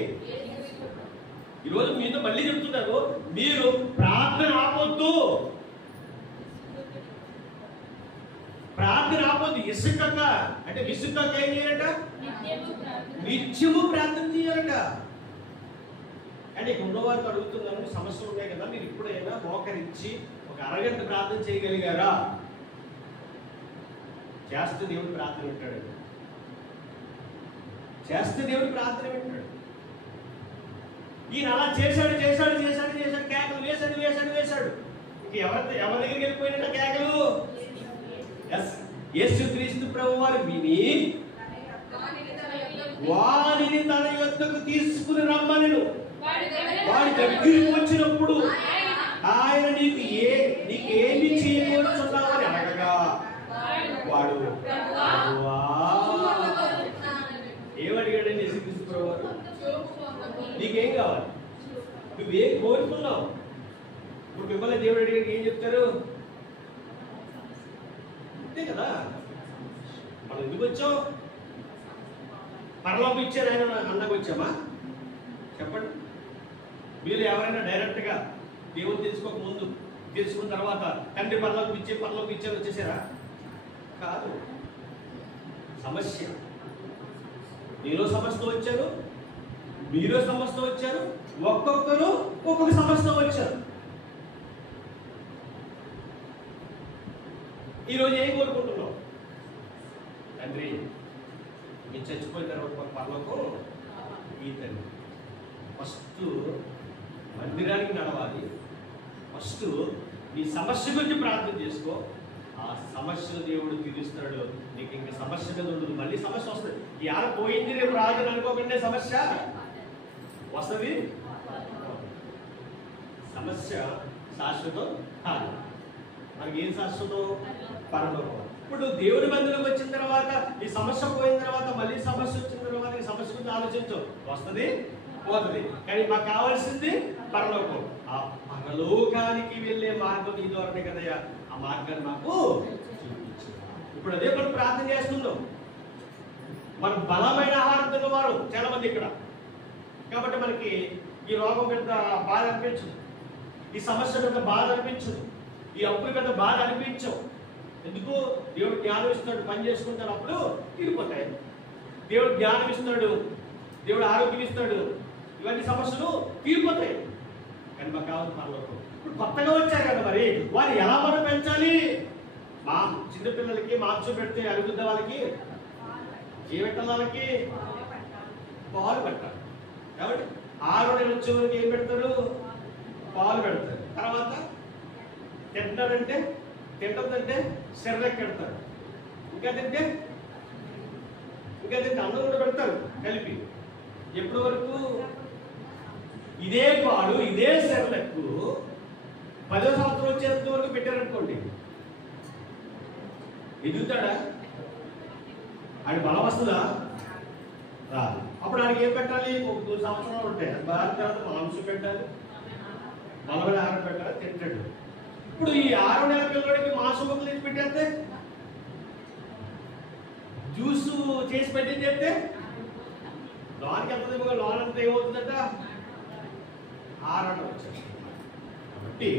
ఈరోజు మీతో మళ్ళీ చెప్తున్నారు, మీరు ప్రార్థన ఆపొద్దు. ప్రార్థన ఆపొద్దు. ఇసుకగా అంటే విసుకగా ఏం చేయాలట? నిత్యము ప్రార్థన చేయాలట. అంటే ఉన్నవారికి అడుగుతున్నాను, సమస్యలు ఉన్నాయి కదా, మీరు ఇప్పుడైనా మోకరించి ఒక అరగంట ప్రార్థన చేయగలిగారా? చేస్తే దేవుడు ప్రార్థన వింటాడు. చేస్తే దేవుడు ప్రార్థన వింటాడు. ఈయన అలా చేశాడు చేశాడు చేశాడు చేశాడు, కేకలు వేశాడు వేశాడు వేశాడు. ఇంక ఎవరి దగ్గరికి వెళ్ళిపోయినట్ట కేకలు? యేసుక్రీస్తు ప్రభు వారు విని వారిని తన యొద్దకు తీసుకుని రమ్మనెను. వాడి దగ్గరికి వచ్చినప్పుడు ఆయన నీకేమి చేయబోతున్నావని అడగగా వాడు ఏమడిగాడని యేసుక్రీస్తు ప్రభు వారు, నీకేం కావాలి? నువ్వేం కోరుకున్నావు? ఇప్పుడు మిమ్మల్ని దేవుడు అడిగాడు, ఏం చెప్తారు? అంతే కదా. మనం ఎందుకు వచ్చాం? పరలోకం ఇచ్చారు ఆయన అన్నకు వచ్చామా? చెప్పండి. మీరు ఎవరైనా డైరెక్ట్గా దేవుడు తెలుసుకోక ముందు, తెలుసుకున్న తర్వాత తండ్రి పరలోకం ఇచ్చారు వచ్చేసారా? కాదు. సమస్య. నేను సమస్యతో వచ్చాను, మీరు సమస్యతో వచ్చారు, ఒక్కొక్కరు ఒక్కొక్క సమస్యతో వచ్చారు. ఈరోజు ఏం కోరుకుంటున్నావు? తండ్రి మీరు చచ్చిపోయిన తర్వాత పరలోకం ఈ తండ్రి. ఫస్ట్ మందిరానికి నడవాలి. ఫస్ట్ నీ సమస్య గురించి ప్రార్థన చేసుకో. ఆ సమస్యను దేవుడు తీరుస్తాడు. నీకు ఇంకా సమస్య మీద ఉండదు. మళ్ళీ సమస్య వస్తుంది. ఇవాళ పోయింది రేపు రాదని అనుకోకుండా సమస్య వస్తుంది. సమస్య శాశ్వతం కాదు. మనకి ఏం శాశ్వతం? పరలోకం. ఇప్పుడు దేవుడి మందిరంలోకి వచ్చిన తర్వాత ఈ సమస్య పోయిన తర్వాత మళ్ళీ సమస్య వచ్చిన తర్వాత ఈ సమస్య గురించి ఆలోచించు. వస్తుంది, పోతుంది. కానీ మాకు కావాల్సింది పరలోకం. ఆ పరలోకానికి వెళ్ళే మార్గం ఈ ద్వారానే కదయ్యా. ఆ మార్గాన్ని మాకు చూపించు. ఇప్పుడు అదే మనం ప్రార్థన చేస్తున్నాం. మనం బలమైన ఆహారం తిన్నవారు చాలా మంది ఇక్కడ. కాబట్టి మనకి ఈ రోగం పెద్ద బాధ అనిపించదు, ఈ సమస్య పెద్ద బాధ అనిపించదు, ఈ అప్పులు పెద్ద బాధ అనిపించవు. ఎందుకు? దేవుడు జ్ఞానం ఇస్తాడు, పని చేసుకుంటాడు, అప్పుడు తీరిపోతాయి. దేవుడు జ్ఞానం ఇస్తాడు, దేవుడు ఆరోగ్యం ఇస్తాడు, ఇవన్నీ సమస్యలు తీరిపోతాయి. కానీ మాకు కావాలి పరలోకం. ఇప్పుడు కొత్తగా వచ్చారు కదా, మరి వారు ఎలా మనం పెంచాలి? మా చిన్నపిల్లలకి మాంసం పెడితే అరుగుద్ద వాళ్ళకి ఏ పెట్టాలి? వాళ్ళకి పాలు పెట్టాలి. కాబట్టి 6 నెలలు వచ్చే వరకు ఏం పెడతారు? పాలు పెడతారు. తర్వాత తింటాడంటే తింటుందంటే శరీరం పెడతారు. ఇంకా తింటే అన్నం కూడా పెడతారు కలిపి. ఎప్పటి వరకు? ఇదే పాడు ఇదే సెర్లకు 10వ సంవత్సరం వచ్చేంత వరకు పెట్టారనుకోండి, ఎదుగుతాడా? ఆడి బలం వస్తుందా? రాదు. అప్పుడు ఆడికి ఏం పెట్టాలి? 3 సంవత్సరాలు ఉంటాయి. బాగా తర్వాత మాంసం పెట్టాలి, బలమైన ఆహారం పెట్టాలి, తింటాడు. ఇప్పుడు ఈ 6 నెలల పిల్లడికి మాంసం ముక్కలు తీసి పెట్టేస్తే, జ్యూస్ చేసి పెట్టింది చెప్తే లోనికి వెళ్తుంది. లోనంతా ఏమవుతుందట? ఆరాటం వచ్చేది. కాబట్టి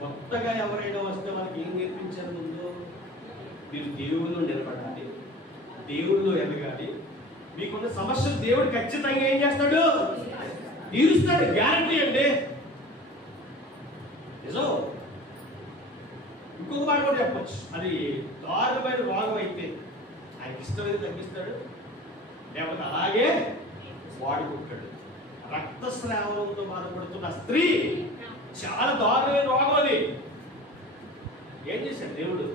కొత్తగా ఎవరైనా వస్తే వాళ్ళకి ఏం నేర్పించారు? ముందు మీరు దేవుళ్ళు నిలబడాలి, దేవుళ్ళు ఎదగాలి. మీకున్న సమస్యలు దేవుడు ఖచ్చితంగా ఏం చేస్తాడు? తీరుస్తాడు. గ్యారంటీ అండి, నిజం. ఇంకొక మాట కూడా చెప్పచ్చు, అది దారుణమైన రోగం అయితే ఆయనకి ఇష్టమైతే తగ్గిస్తాడు, లేకపోతే అలాగే వాడుకుంటాడు. రక్తస్రావంతో బాధపడుతున్న స్త్రీ, చాలా దారుణమైన రోగం అది. ఏం చేశాడు దేవుడు?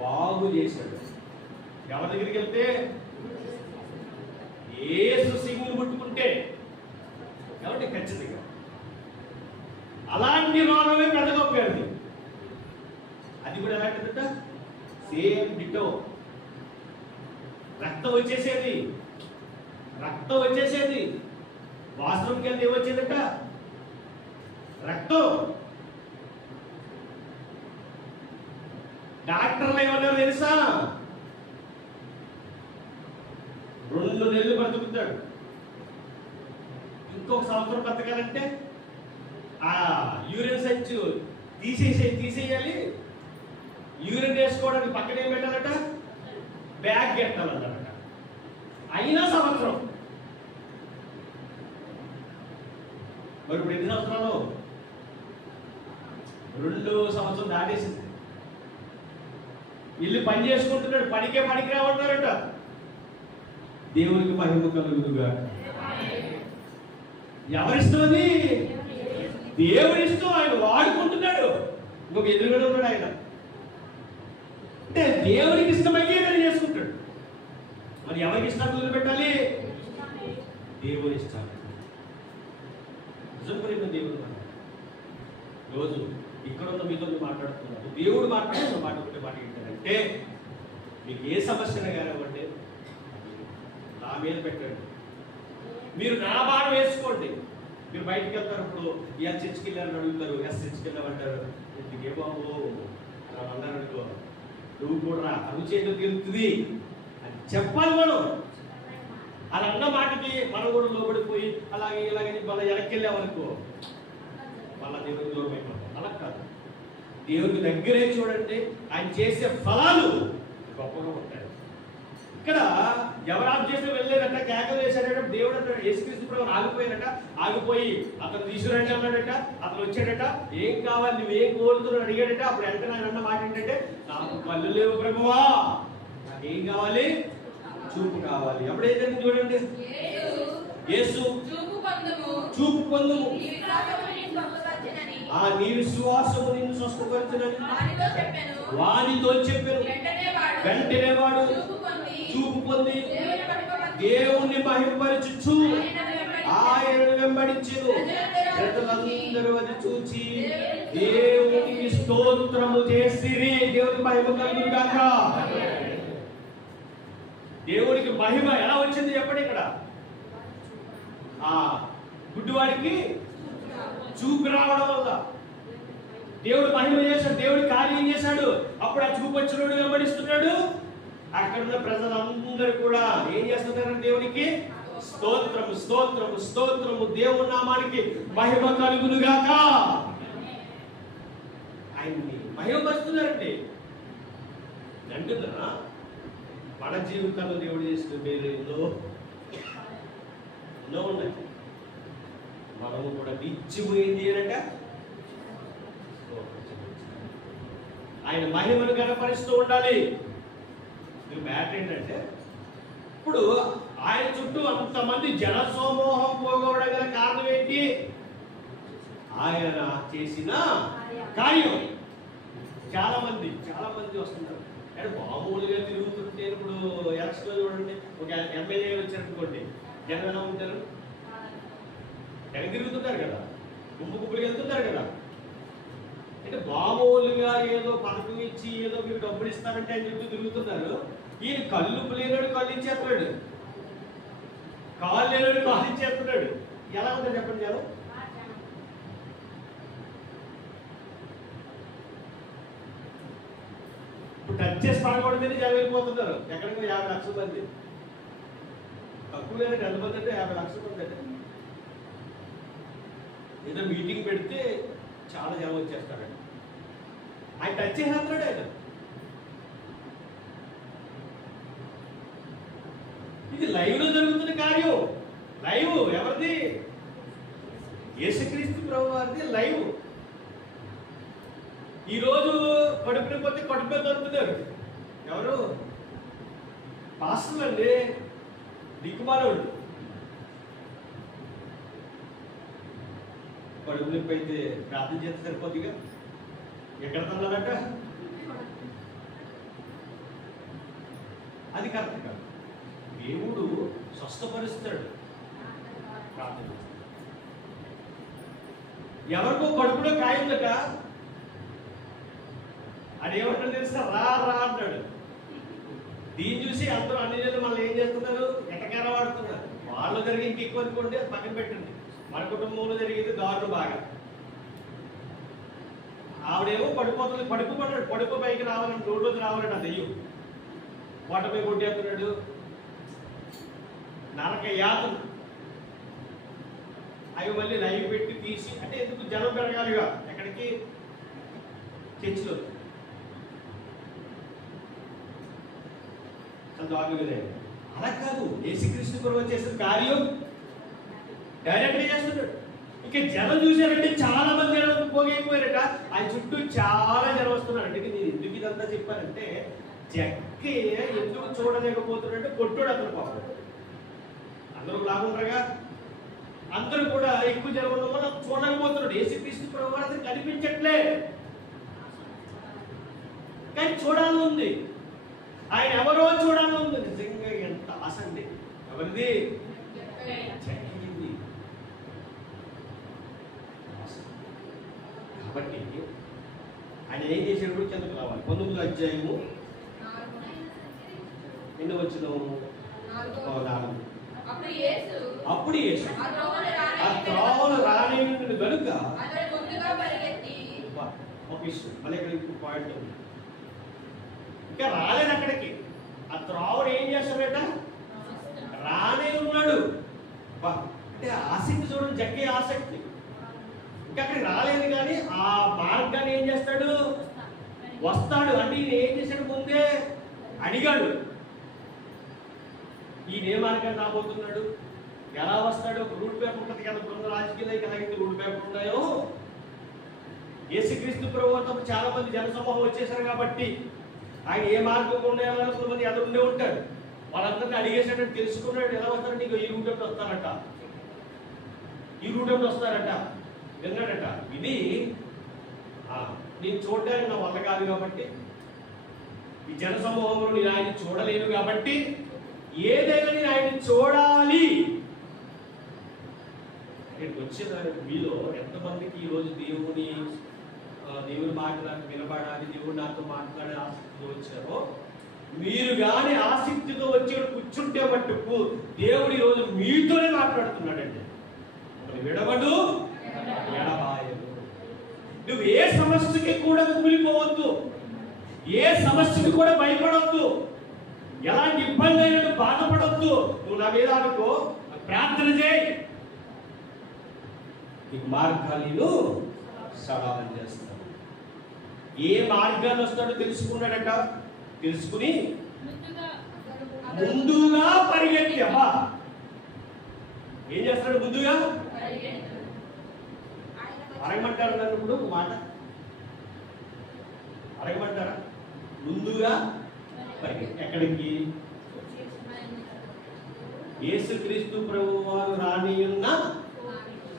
బాగు చేశాడు. ఎవరి దగ్గరికి వెళ్తే? యేసు సింగులు పుట్టుకుంటే కాబట్టి ఖచ్చితంగా అలాంటి రోగమే పెద్దగొప్పాడు. అది కూడా ఎలాంటిదట? Same ditto. రక్తం వచ్చేసేది, రక్తం వచ్చేసేది. వాష్రూమ్కి వెళ్తే ఏమొచ్చేదట? రక్తం. డాక్టర్లు ఏమన్నారు తెలుసా? 2 నెలలు బతుకుతాడు. ఇంకొక సంవత్సరం బతకాలంటే ఆ యూరిన్ సంచు తీసేయాలి. యూరిన్ వేసుకోవడానికి పక్కన ఏం పెట్టాలట? బ్యాగ్ పెట్టాలన్నమాట. అయినా సంవత్సరం. మరి ఇప్పుడు ఎన్ని సంవత్సరాలు? 2 సంవత్సరం దాటేసింది. ఇల్లు పని చేసుకుంటున్నాడు, పనికి రావన్నారట. దేవునికి మహిమ కలుగునుగా. ఎవరిస్తుంది? దేవుడిస్తూ ఆయన వాడుకుంటున్నాడు. ఇంకొక ఎదురుగా ఉన్నాడు ఆయన. అంటే దేవునికి ఇష్టమయ్యే నేను చేసుకుంటాడు. మరి ఎవరికి ఇష్టాన్ని వదిలిపెట్టాలి? దేవుని ఇష్టాన్ని. నిజం ప్రేమ దేవుడు. రోజు ఇక్కడ ఉన్న మీతో మాట్లాడుతున్నాడు. దేవుడు మాట్లాడుతున్న మాట ఒకటే మాట ఏంటంటే, మీకు ఏ సమస్యను కానివ్వండి నా మీద పెట్టండి, మీరు నా బాధ వేసుకోండి. మీరు బయటికి వెళ్తారు, ఇప్పుడు ఎస్ చర్చికి వెళ్ళారని అడుగుతారు, ఎస్ చర్చికి వెళ్ళామంటారు. ఇంటికే బాబు అన్నారు అనుకో, నువ్వు కూడా అరువు చేయడం తీరుతుంది అని చెప్పాలి. మనం అలా అన్న మాటకి మనం కూడా లోబడిపోయి అలాగే ఇలాగని మళ్ళీ వెనక్కి వెళ్ళామనుకో, మళ్ళా దేవుడికి దూరం అయిపోతాం. అలా కాదు, దేవుడికి దగ్గరే చూడండి. ఆయన చేసే ఫలాలు గొప్పగా ఉంటాయి. ఇక్కడ ఎవరు ఆబ్జెక్ట్ వెళ్ళలేదట, కేకలు వేశాడట. దేవుడు అంటాడు, యేసుక్రీస్తు ప్రభువు ఆగిపోయాడట. ఆగిపోయి అతను తీసుకురండి అన్నాడట. అతను వచ్చాడట. ఏం కావాలి, నువ్వేం కోరుతున్నావు అడిగాడట. అప్పుడు వెంటనే ఆయన అన్న మాట ఏంటంటే, నాకు కళ్ళు లేవు ప్రభువా, నాకేం కావాలి? చూపు కావాలి. అప్పుడు ఏంటంటే చూడండి, యేసు చూపు పొందుము, నీ విశ్వాసము నిన్ను స్వస్థపరచునని వానితో చెప్పాను. వెంటనే వాడు చూపు పొంది దేవుణ్ణి మహిమపరచుచు ఆయనను వెంబడించెను. ప్రజలందరూ అది చూచి దేవునికి స్తోత్రము చేసిరి. దేవునికి మహిమ కలుగును గాక. దేవునికి మహిమ ఎలా వచ్చింది చెప్పండి. ఇక్కడ గుడ్డివాడికి చూపు రావడం వల్ల దేవుడు మహిమ చేశాడు, దేవుడు కార్యం చేశాడు. అప్పుడు ఆ చూపు వచ్చినోడు వెంబడిస్తున్నాడు. అక్కడ ఉన్న ప్రజలందరూ కూడా ఏం చేస్తున్నారు? దేవునికి స్తోత్రము స్తోత్రము స్తోత్రము, దేవుని నామానికి మహిమ కలుగును గాక. ఆయన్ని మహిమపరుస్తున్నారండి. అంటున్నా, మన జీవితంలో దేవుడు చేసిన పేరు ఎన్నో ఉన్నాయి. మనము కూడా నిత్యమైంది అనట ఆయన మహిమను కనపరుస్తూ ఉండాలి. మ్యాటర్ ఏంటంటే, ఇప్పుడు ఆయన చుట్టూ అంతమంది జన సమూహం పోగొవడం గల కారణం ఏంటి? ఆయన చేసిన కార్యం. చాలా మంది వస్తున్నారు. అంటే మామూలుగా తిరుగుతుంటే ఇప్పుడు ఎలక్షన్ చూడండి, ఒక ఎమ్మెల్యే వచ్చారనుకోండి, జనం ఎలా ఉంటారు? వెనక తిరుగుతుంటారు కదా, గుంపు గుంపులుగా వెళ్తుంటారు కదా. అంటే మామూలుగా ఏదో పథకం ఇచ్చి ఏదో మీరు డబ్బులు ఇస్తారంటే అని చెప్పి తిరుగుతున్నారు. ఈయన కళ్ళు లేనాడు కళ్ళు ఇచ్చేస్తున్నాడు, కాళ్ళు లేనాడు కాళ్ళు ఇచ్చేస్తున్నాడు. ఎలా ఉంటుంది చెప్పండి జనం? ఇప్పుడు టచ్ చేసి పడకూడదని జనం వెళ్ళిపోతున్నారు. ఎక్కడికో 50 లక్షల మంది, తక్కువ లేదంటే ఎంతమంది అంటే 50 లక్షల మంది అంటే. ఏదో మీటింగ్ పెడితే చాలా జనం వచ్చేస్తారండి. ఆయన టచ్ చేసేస్తున్నాడు. ఆయన ఇది లైవ్ లో జరుగుతున్న కార్యం. లైవ్ ఎవరిది? యేసుక్రీస్తు ప్రభు వారిది లైవ్. ఈరోజు కడుపుని పోతే కడుపులో దొరుకుతున్నారు. ఎవరు? పాస్టర్లు అండి, దిక్కుమాలోడు. కడుపు నొప్పి అయితే ప్రార్థన చేస్తే సరిపోతుందిగా. ఎక్కడ తన్నాడట? అది కరెక్ట్ కాదు. దేవుడు స్వస్థపరుస్తాడు. ప్రార్థన ఎవరికో కడుపులో కాయిందట, అదేమంటాడు తెలుసా? రా రా అంటాడు. దీన్ని చూసి అందరూ అన్ని జనులు మళ్ళీ ఏం చేస్తున్నారు? ఎటకార వాడుతున్నారు. వాళ్ళు జరిగి ఇంకెక్కువ అనుకోండి, అది పక్కన పెట్టండి. మన కుటుంబంలో జరిగేది దారులు బాగా. ఆవిడేమో పడిపోతుంది, పడుపు పైకి రావాలని, రోడ్లోకి రావాలంటే అది దెయ్యం వాటపై కొట్టేస్తున్నాడు. నరక యాతన. అవి మళ్ళీ లైవ్ పెట్టి తీసి, అంటే ఎందుకు జనం పెరగాలిగా. ఎక్కడికి? చర్చిలో. అలా కాదు, యేసుక్రీస్తు ప్రభు చేసిన కార్యం డైరెక్ట్ గా చేస్తున్నాడు. ఇక జనం చూశారంటే చాలా మంది జనం పోగైపోయారట. ఆయన చుట్టూ చాలా జనం వస్తున్నారు. అంటే నేను ఎందుకు ఇదంతా చెప్పానంటే, జక్కే ఎందుకు చూడలేకపోతున్నాడంటే కొట్టుడు అతను పాపం. అందరూ లాగుండగా అందరూ కూడా ఎక్కువ జనం ఉండడం వల్ల చూడలేకపోతున్నాడు. యేసుక్రీస్తు ప్రభు అతను కనిపించట్లే, కానీ చూడాలని ఉంది. ఆయన ఎవరో చూడాలని ఉంది. నిజంగా ఎంత ఆశ అండి. ఎవరిది? కాబట్టి ఆయన ఏం చేసాడు కూడా కిందకు రావాలి. 19వ అధ్యాయము ఎన్ని వచ్చిన 4. అప్పుడు యేసు ఆ త్రోవను రానివ్వను గనుక ఒక ఇష్టం మళ్ళీ ఇక్కడ పాయింట్ ఉంది. ఇంకా రాలేదు అక్కడికి. ఆ త్రోవను ఏం చేస్తాడట? రానే ఉన్నాడు. అంటే ఆసక్తి చూడండి, జగ్గే ఆసక్తి. ఇంకా అక్కడికి రాలేదు, కానీ ఆ మార్గాన్ని ఏం చేస్తాడు? వస్తాడు. అంటే ఈయన ఏం చేశాడు? ముందే అడిగాడు, ఈయన ఏ మార్గాన్ని రాబోతున్నాడు, ఎలా వస్తాడు. ఒక రూట్ పేపర్ ఉంటుంది కదా, బృంద రాజకీయాలు ఎలాగైతే రూట్ పేపర్ ఉన్నాయో, యేసుక్రీస్తు ప్రభుత్వం చాలా మంది జనసమూహం వచ్చేసారు కాబట్టి ఆయన ఏ మార్గం ఉండాలని కొంతమంది ఎదురు ఉండే ఉంటారు. వాళ్ళందరినీ అడిగేసాడని తెలుసుకున్నాడు. ఎలా వస్తారంటే ఇంకో ఈ రూట్ వస్తారట, ఈ రూట్ వస్తారట విన్నాడట. ఇది నేను చూడడానికి నా వల్ల కాదు కాబట్టి, ఈ జనసమూహంలో నేను ఆయన చూడలేను కాబట్టి, ఏదైనా నేను ఆయన చూడాలి. ఇక్కడికి వచ్చేదాన్ని మీలో ఎంతమందికి ఈరోజు దేవుని మాట్లాడి వినబడాలి, దేవుడు నాతో మాట్లాడే ఆసక్తితో వచ్చారో, మీరు కానీ ఆసక్తితో వచ్చి కూర్చుంటే మట్టుకు దేవుడు ఈరోజు మీతోనే మాట్లాడుతున్నాడండి. విడవడు ఎడబాయడు. నువ్వు ఏ సమస్యకి కూడా కుమిలిపోవద్దు, ఏ సమస్యకి కూడా భయపడవద్దు, ఎలాంటి ఇబ్బంది అయినా బాధపడవద్దు. నువ్వు నా మీద అనుకో, ప్రార్థన చేయి, నీకు మార్గాలను సరళం చేస్తాను. ఏ మార్గాన్ని వస్తాడో తెలుసుకున్నాడట. తెలుసుకుని ముందుగా పరిగెత్తి. అబ్బా ఏం చేస్తాడు? ముందుగా అడగమంటారు అన్నప్పుడు ఒక మాట అడగమంటారా? ముందుగా పరిగెత్తి. ఎక్కడికి? యేసుక్రీస్తు ప్రభు వారు రానియున్న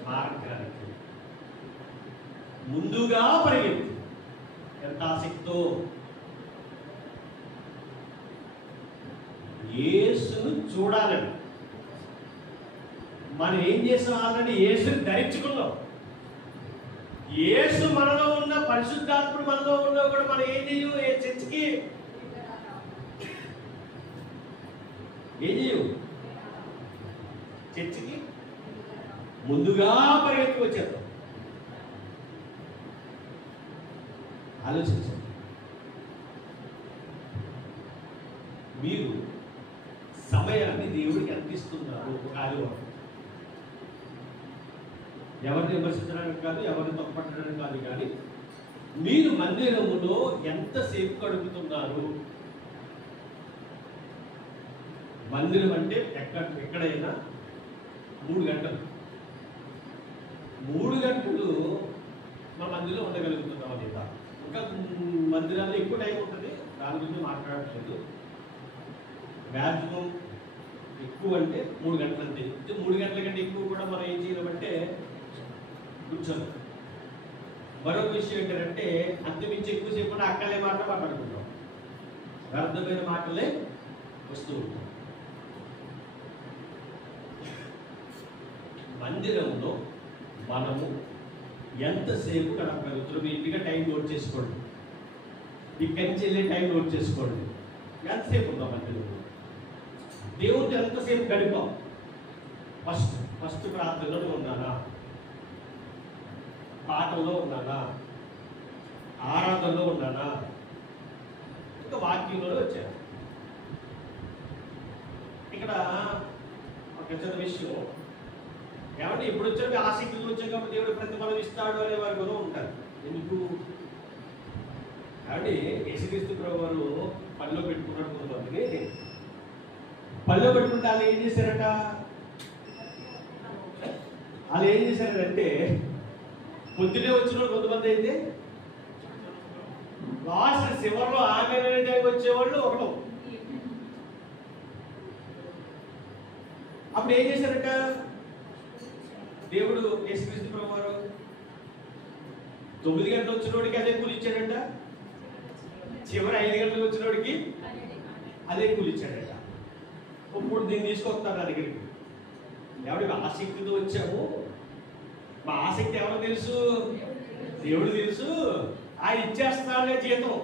మార్గానికి ముందుగా పరిగెత్తి. ఎంత ఆసక్తితో యేసును చూడాలని. మనం ఏం చేసాం? ఆల్రెడీ యేసుని ధరించుకున్నాం. యేసు మనలో ఉన్న, పరిశుద్ధాత్ముడు మనలో ఉన్నా కూడా మనం ఏం చేయు? ఏ చర్చికి ఏం చేయు? చర్చికి ముందుగా పరిగెత్తి వచ్చేద్దాం. ఆలోచించండి. మీరు సమయాన్ని దేవుడికి ఎంత ఇస్తున్నారు? ఒక ఆదివారం ఎవరిని విమర్శించడానికి కాదు, ఎవరిని తప్పట్టడానికి కాదు, కానీ మీరు మందిరములో ఎంతసేపు గడుపుతున్నారు? మందిరం అంటే ఎక్కడైనా 3 గంటలు. 3 గంటలు మన మందిరంలో ఉండగలుగుతున్నాం లేదా? ఇంకా మందిరాల్లో ఎక్కువ టైం ఉంటుంది, దాని గురించి మాట్లాడట్లేదు. మ్యాక్సిమం ఎక్కువ అంటే 3 గంటలు అంతే. 3 గంటల కంటే ఎక్కువ కూడా మనం ఏం చేయలేమంటే కూర్చోం. మరొక విషయం ఏంటంటే అంతమించి ఎక్కువసేపు కూడా అక్కలే మాట్లాడుకుంటాం, వ్యర్థమైన మాటలే వస్తూ ఉంటాం. మందిరంలో మనము ఎంతసేపు గడపగలుగుతున్నాం? మీ ఇంటిగా టైం నోట్ చేసుకోండి, ఇక్కడి నుంచి వెళ్ళే టైం నోట్ చేసుకోండి. ఎంతసేపు ఉందాం మందిరంలో? దేవుడితో ఎంతసేపు గడిపాం? ఫస్ట్ ప్రార్థనలో ఉన్నానా? పాటల్లో ఉన్నానా? ఆరాధనలో ఉన్నానా? ఇంకా వాక్యంలో వచ్చాను. ఇక్కడ ఒక చిన్న విషయం ఏమంటే, ఇప్పుడు వచ్చాక ఆసక్తిలో వచ్చాక కాబట్టి దేవుడు ప్రతిఫలం ఇస్తాడు అనే వారి కూడా ఉంటారు. ఎందుకు కాబట్టి యేసుక్రీస్తు ప్రభు వారు పనిలో పెట్టుకున్నాడు కొంతమందిని. పనిలో పెట్టుకుంటే వాళ్ళు ఏం చేశారట? వాళ్ళు ఏం చేశారంటే పొద్దునే వచ్చిన కొంతమంది అయితే లాస్ట్ చివరిలో ఆమె వచ్చేవాళ్ళు ఒకడు. అప్పుడు ఏం చేశారట? దేవుడు యేసుక్రీస్తు ప్రభు వారు 9 గంటలు వచ్చినోడికి అదే కూలి ఇచ్చాడంట, చివరి 5 గంటలకు వచ్చినోడికి అదే కూలి ఇచ్చాడంట. ఇప్పుడు దీన్ని తీసుకొస్తాను నా దగ్గరికి. ఎవరికి ఆసక్తితో వచ్చాము, మా ఆసక్తి ఎవరు తెలుసు? దేవుడు తెలుసు. ఆయన ఇచ్చేస్తాడే జీతం.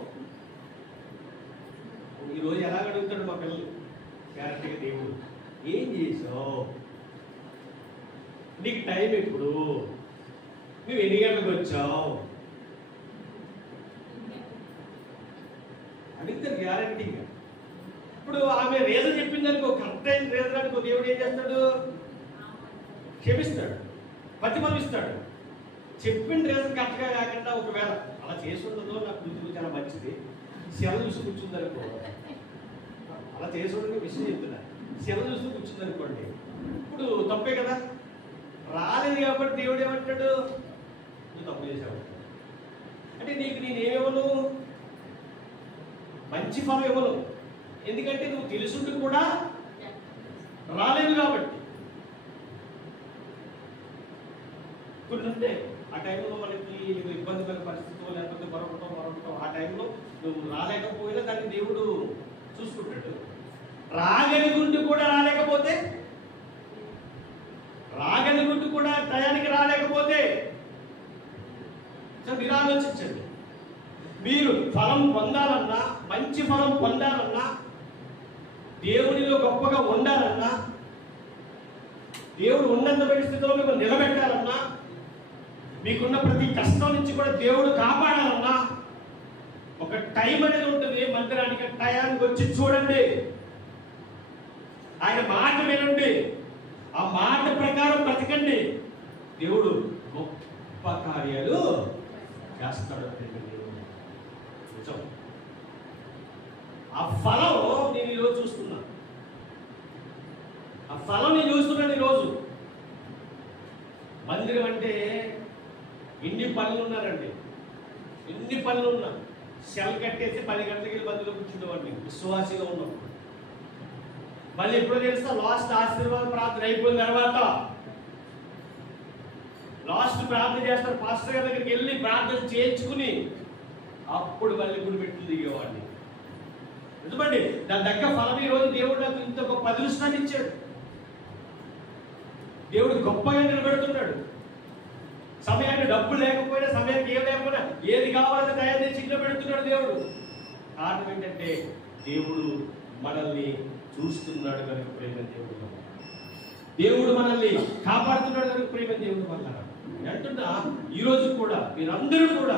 ఈరోజు ఎలా అడుగుతాడు మా పిల్లలు క్యారెక్టర్గా, దేవుడు ఏం చేసావు, నీకు టైం ఎప్పుడు, నువ్వు ఎన్ని గంటలకు వచ్చావు అడిగితే గ్యారంటీగా. ఇప్పుడు ఆమె రీజన్ చెప్పిందనుకో, కరెక్ట్ అయిన రీజన్ అనుకో, దేవుడు ఏం చేస్తాడు? క్షమిస్తాడు, ప్రతిఫలిస్తాడు. చెప్పిన రీజన్ కరెక్ట్గా కాకుండా ఒకవేళ అలా చేసి ఉండదో నాకు కూతురు చాలా మంచిది, సెలవు చూసి కూర్చుందనుకో, అలా చేసి ఉండని విషయం చెప్తున్నా, సెలవు చూసి కూర్చుందనుకోండి, ఇప్పుడు తప్పే కదా. రాలేదు కాబట్టి దేవుడు ఏమంటాడు? నువ్వు తప్పు చేసావు అంటే నీకు నేనేమను? మంచి ఫలం ఇవ్వను. ఎందుకంటే నువ్వు తెలుసుండి కూడా రాలేదు కాబట్టి. కొన్ని ఉంటే ఆ టైంలో మనకి ఇబ్బందికర పరిస్థితులు, లేకపోతే మరొకటం ఆ టైంలో నువ్వు రాలేకపోయినా దాన్ని దేవుడు చూసుకుంటాడు. రాగలిగుండి కూడా రాలేకపోతే, రాగలిగుండి కూడా టయానికి రాలేకపోతే మీరు ఆలోచించండి. మీరు ఫలం పొందాలన్నా, మంచి ఫలం పొందాలన్నా, దేవునిలో గొప్పగా ఉండాలన్నా, దేవుడు ఉన్నత పరిస్థితుల్లో మిమ్మల్ని నిలబెట్టాలన్నా, మీకున్న ప్రతి కష్టం నుంచి కూడా దేవుడు కాపాడాలన్నా ఒక టైం అనేది ఉంటుంది. మందిరానికి టయానికి వచ్చి చూడండి, ఆయన మాట వినండి, ఆ మాట ప్రకారం బ్రతకండి. దేవుడు గొప్ప కార్యాలు చేస్తాడు. ఆ ఫలం నేను ఈరోజు చూస్తున్నా, ఆ ఫలం నేను చూస్తున్నాను ఈరోజు. మందిరం అంటే ఎన్ని పనులు ఉన్నారండి, ఎన్ని పనులు ఉన్నా. సెల్ కట్టేసి 10 గంటలకి మందిలో కూర్చుండేవాడిని విశ్వాసిగా ఉన్నప్పుడు. మళ్ళీ ఎప్పుడో తెలుస్తా, లాస్ట్ ఆశీర్వాద ప్రార్థన అయిపోయిన తర్వాత లాస్ట్ ప్రార్థన చేస్తారు, పాస్టర్ గారి దగ్గరికి వెళ్ళి ప్రార్థన చేయించుకుని అప్పుడు మళ్ళీ గుడి పెట్టులు దిగేవాడిని. నిజమండి, దాని దగ్గర ఫలం ఈ రోజు దేవుడు నాకు ఇంత గొప్ప అదృష్టాన్ని ఇచ్చాడు. దేవుడు గొప్పగా నిలబెడుతున్నాడు. సమయానికి డబ్బు లేకపోయినా, సమయానికి ఏం లేకపోయినా, ఏది కావాలని తయారు చేసి ఇంట్లో పెడుతున్నాడు దేవుడు. కారణం ఏంటంటే దేవుడు మనల్ని చూస్తున్నాడు కనుక ప్రేమ దేవుడు, దేవుడు మనల్ని కాపాడుతున్నాడు కనుక ప్రేమ దేవుడు వల్ల అంటున్నా. ఈరోజు కూడా మీరందరూ కూడా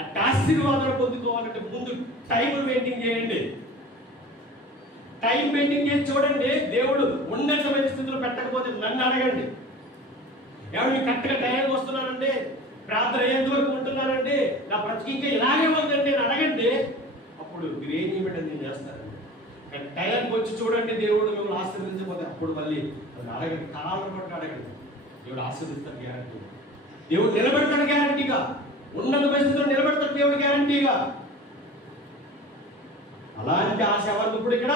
అట్టి ఆశీర్వాదాలు పొందుకోవాలంటే ముందు టైం మెయింటైన్ చేయండి. టైం మెయింటైన్ చేసి చూడండి. దేవుడు ఉన్నతమైన స్థితిలో పెట్టకపోతే నన్ను అడగండి. ఎవరు కరెక్ట్గా టైంకి వస్తున్నానండి, ప్రార్థన అయ్యేంత వరకు ఉంటున్నానండి, నా బ్రతికి ఇంకా ఇలాగే ఉందండి అని అడగండి. అప్పుడు మీరు ఏం చేయమంటే నేను చేస్తానండి. కానీ టైంకి వచ్చి చూడండి, దేవుడు మిమ్మల్ని ఆశీర్వదించకపోతే అప్పుడు మళ్ళీ అడగండి, కాలం పట్టు అడగండి. దేవుడు ఆశీర్వదిస్తాడు గ్యారంటీ. దేవుడు నిలబెడతాడు గ్యారంటీగా. ఉన్నత పరిస్థితుల్లో నిలబెడతాడు దేవుడు గ్యారంటీగా. అలాంటి ఆశ ఎవరు ఇప్పుడు ఇక్కడ?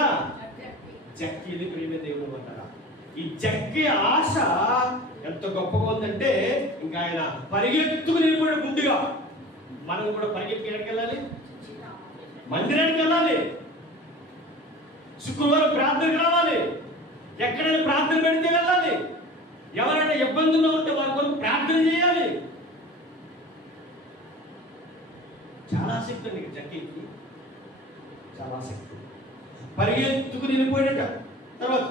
జక్కీని ప్రేమ దేవుడు అంటారా. ఈ జక్కి ఆశ ఎంత గొప్పగా ఉందంటే ఇంకా ఆయన పరిగెత్తుకుని వెళ్ళిపోయాడు ముందుగా. మనం కూడా పరిగెత్తుకు ఎక్కడికి వెళ్ళాలి? మందిరానికి వెళ్ళాలి. శుక్రవారం ప్రార్థనకు రావాలి. ఎక్కడైనా ప్రార్థన పెడితే వెళ్ళాలి. ఎవరైనా ఇబ్బందుల్లో ఉంటే వారి కొరకు ప్రార్థన చేయాలి. చాలా ఆసక్తి అండి జక్కీకి, చాలా ఆసక్తి. పరిగెత్తుకుని వెళ్ళిపోయాడట. తర్వాత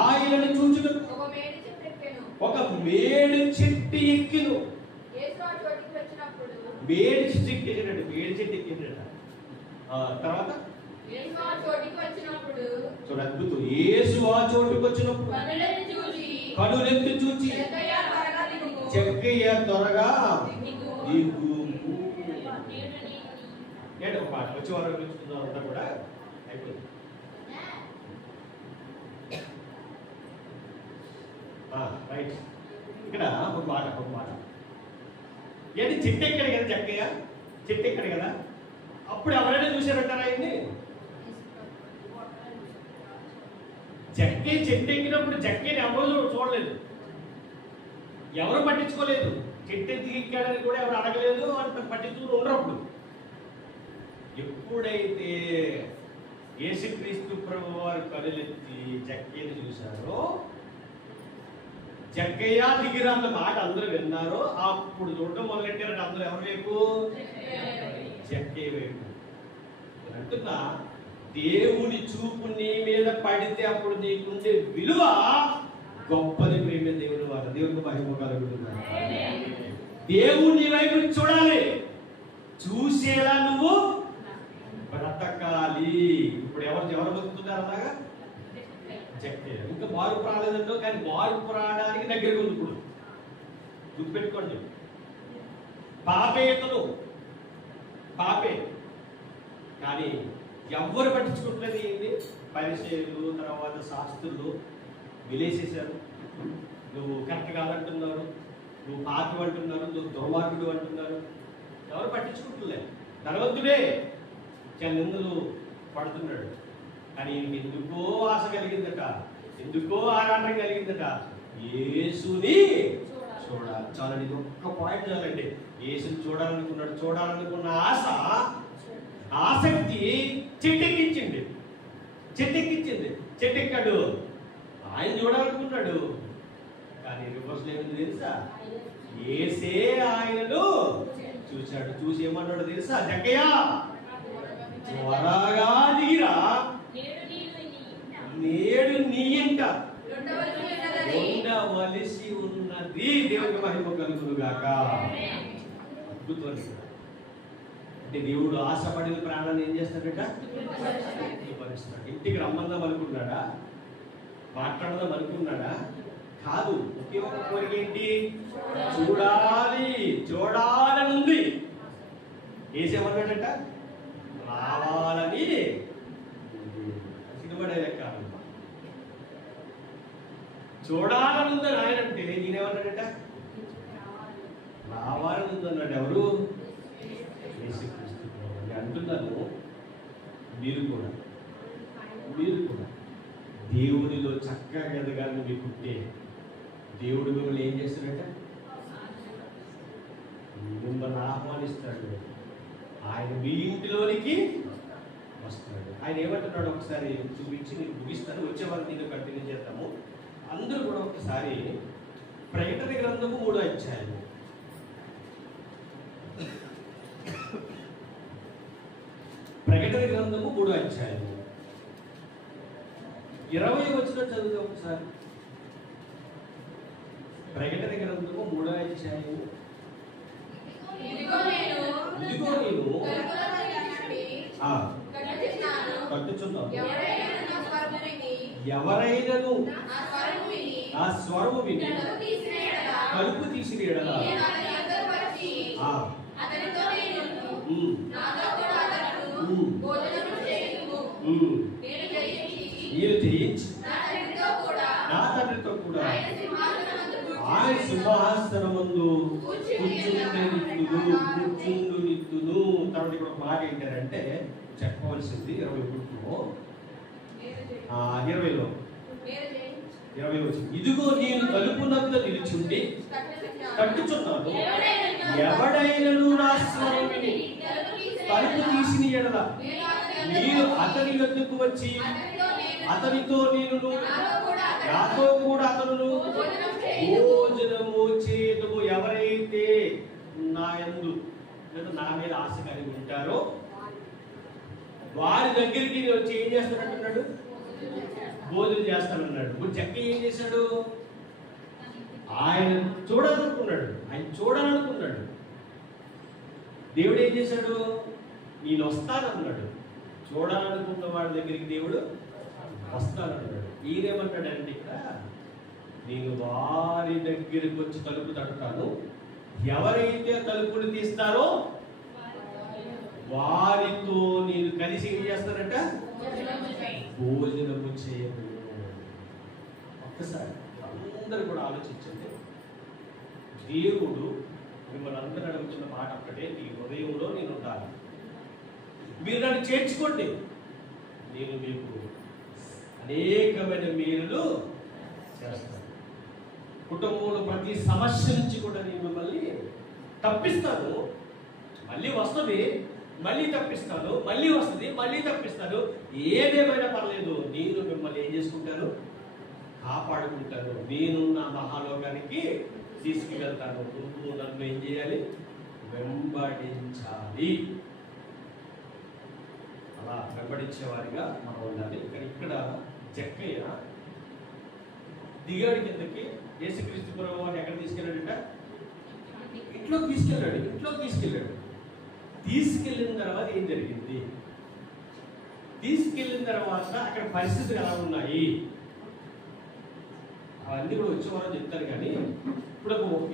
ఆయనను చూచుటకు ఒక మేడి చెట్టు ఎక్కిను. మేడి చెట్టు ఎక్కినాడు. మేడి చెట్టు ఎక్కినాడట. తర్వాత చూడ అద్భుతం. యేసు ఆ చోటుకు వచ్చినప్పుడు కనులెత్తి చూచి జక్కయ్య త్వరగా దిగు. ఒక పాట వచ్చే వారం చూసుకుందాం అంతా కూడా అయిపోయింది. రైట్. ఇక్కడ ఒక మాట ఏంటి, చెట్టు ఎక్కడ కదా జక్కయ్య, చెట్టు ఎక్కడ కదా. అప్పుడు ఎవరైనా చూశారంటారా ఆయన్ని? జక్కయ్య చెట్టు ఎక్కినప్పుడు జక్కయ్యని ఎవరు చూడలేదు, ఎవరు పట్టించుకోలేదు. చెట్టు ఎత్తి ఎక్కాడని కూడా ఎవరు అడగలేదు, అని పట్టించుకుని ఉండరు. అప్పుడు ఎప్పుడైతే యేసుక్రీస్తు ప్రభు వారు కనులెత్తి జక్కయ్యని చూశారో, జక్కయ్య దిగిరా అన్న మాట అందరూ విన్నారో, అప్పుడు చూడటం మొదలెట్టారంటే అందరూ ఎవరి వైపు? జక్కయ్య వైపు. అంటున్నా, దేవుని చూపు నీ మీద పడితే అప్పుడు నీకుండే విలువ గొప్పది ప్రేమ దేవుని వారు. దేవునికి మహిమ కలుగుతున్నారు. దేవుని వైపు చూడాలి, చూసేలా నువ్వు బ్రతకాలి. ఇప్పుడు ఎవరు బతుకుతున్నారు అలాగా? జక్కయ్య. ఇంకా మార్పు రాలేదంటో, కానీ మార్పు రావడానికి దగ్గరగా ఉంది. ఇప్పుడు గుర్తుపెట్టుకోండి, పాపేతను పాపే, కానీ ఎవరు పట్టించుకుంటున్నది ఏంటి? పరిచయాలు, తర్వాత శాస్త్రులు విలేసేశారు. నువ్వు కరెక్ట్ కాదంటున్నారు, నువ్వు పాపి అంటున్నారు, నువ్వు దుర్మార్గుడు అంటున్నారు. ఎవరు పట్టించుకుంటులే. ధనవంతుడే నిందలు పడుతున్నాడు. కానీ ఎందుకో ఆశ కలిగిందట, ఎందుకో ఆరాటం కలిగిందట. యేసుని చూడాలి. చాలండి, ఇది ఒక్క పాయింట్ చాలండి. యేసుని చూడాలనుకున్నాడు. చూడాలనుకున్న ఆశ, ఆసక్తి చెట్టెక్కించింది. చెట్టెక్కాడు. ఆయన చూడాలనుకున్నాడు, కానీ రివర్స్ ఏమిటి తెలుసా? యేసే ఆయనను చూశాడు. చూసి ఏమన్నాడు తెలుసా? జక్కయ్య త్వరగా దిగిరా, నేడు నీ ఇంట ఉండవలసి ఉన్నది. దేవునికి మహిమ కలుగును గాక. అద్భుతం. అంటే దేవుడు ఆశపడిన ప్రాణాన్ని ఏం చేస్తాడట? తృప్తిపరుస్తాడు. ఇంటికి రమ్మందాం అనుకున్నాడా? మాట్లాడదాం అనుకున్నాడా? కాదు. ఒకే ఒక కోరిక ఏంటి? చూడాలని ఉంది. ఏసేమన్నాడట? రావాలని. సినిమా డైరెక్ట్ కాదు, చూడాలని ఉందని ఆయన అంటే నేనేమన్నాడట? రావాలని ఉందన్నాడు. ఎవరు? యేసుక్రీస్తు. నేను అంటున్నాను, మీరు కూడా దేవునిలో చక్కగా ఎదగాలని మీకుంటే దేవుడు మిమ్మల్ని ఏం చేస్తాడట? మిమ్మల్ని ఆహ్వానిస్తాడు. ఆయన మీ ఇంటిలోనికి ఆయన ఏమంటున్నాడు ఒకసారి చూపించి నేను ముగిస్తాను, వచ్చేవాళ్ళు దీన్ని కంటిన్యూ చేద్దాము. అందరూ కూడా ఒకసారి ప్రకటన గ్రంథము 3వ అధ్యాయము ప్రకటన గ్రంథము 3వ అధ్యాయము 20వ వచనం చదువుతాం ఒకసారి. ప్రకటన గ్రంథము 3వ అధ్యాయము. ఇదిగో నేను కట్టుచున్నాను, ఎవరైనను నా స్వరము విని తలుపు తీసిన యెడల మీరు జయించి నా తండ్రితో కూడా ఆయన సింహాసనమందు కూర్చుండు నిత్తును. తర్వాత ఇక్కడ ఒక మాట ఏంటంటే చెప్పవలసింది 21లో 20 వచ్చింది. ఇదిగో నేను తలుపునంత నిలుచుండి తట్టుచున్నాను, ఎవడైనను నా స్వరం విని తలుపు తీసిన యెడల మీరు అతని వద్దకు వచ్చి అతనితో నేను నాతో కూడా అతను భోజనము చేయటము. ఎవరైతే నా యందు లేదా నా మీద ఆశ కలిగి ఉంటారో వారి దగ్గరికి వచ్చి ఏం చేస్తానంటున్నాడు? భోజనం చేస్తానన్నాడు. ఇప్పుడు చెక్క ఏం చేశాడు? ఆయన చూడాలనుకున్నాడు. దేవుడు ఏం చేశాడు? నేను వస్తానన్నాడు. చూడాలనుకున్న వాడి దగ్గరికి దేవుడు వస్తానన్నాడు. ఈయనేమంటాడంటే ఇక్కడ నేను వారి దగ్గరికి వచ్చి తలుపు తట్టుతాను, ఎవరైతే తలుపులు తీస్తారో వారితో నేను కలిసి ఏం చేస్తానంట? భోజనము చేయను. ఒక్కసారి అందరూ కూడా ఆలోచించండి. దేవుడు మిమ్మల్ని అందరూ అడుగుతున్న మాట ఒక్కటే, నీ హృదయంలో నేను ఉండాలి, మీరు నన్ను చేర్చుకోండి, నేను మీకు అనేకమైన మేలులు చేస్తాను. కుటుంబంలో ప్రతి సమస్య నుంచి కూడా నేను మిమ్మల్ని తప్పిస్తాను. మళ్ళీ వస్తుంది, మళ్ళీ తప్పిస్తాను, మళ్ళీ వస్తుంది, మళ్ళీ తప్పిస్తాను. ఏదేమైనా పర్లేదు, నేను మిమ్మల్ని ఏం చేసుకుంటాను? కాపాడుకుంటాను. నేను నా మహాలోకానికి తీసుకువెళ్తాను. నువ్వు నన్ను ఏం చేయాలి? వెంబడించాలి. అలా వెంబడించేవారిగా మనం ఉండాలి. కానీ ఇక్కడ జక్కయ్య దిగాడి కిందకి యేసుక్రీస్తు ప్రభువుని ఎక్కడ తీసుకెళ్ళాడట? ఇంట్లోకి తీసుకెళ్ళాడు. తీసుకెళ్ళిన తర్వాత ఏం జరిగింది? తీసుకెళ్ళిన తర్వాత అక్కడ పరిస్థితులు ఎలా ఉన్నాయి అవన్నీ కూడా వచ్చే వారం చెప్తారు. కానీ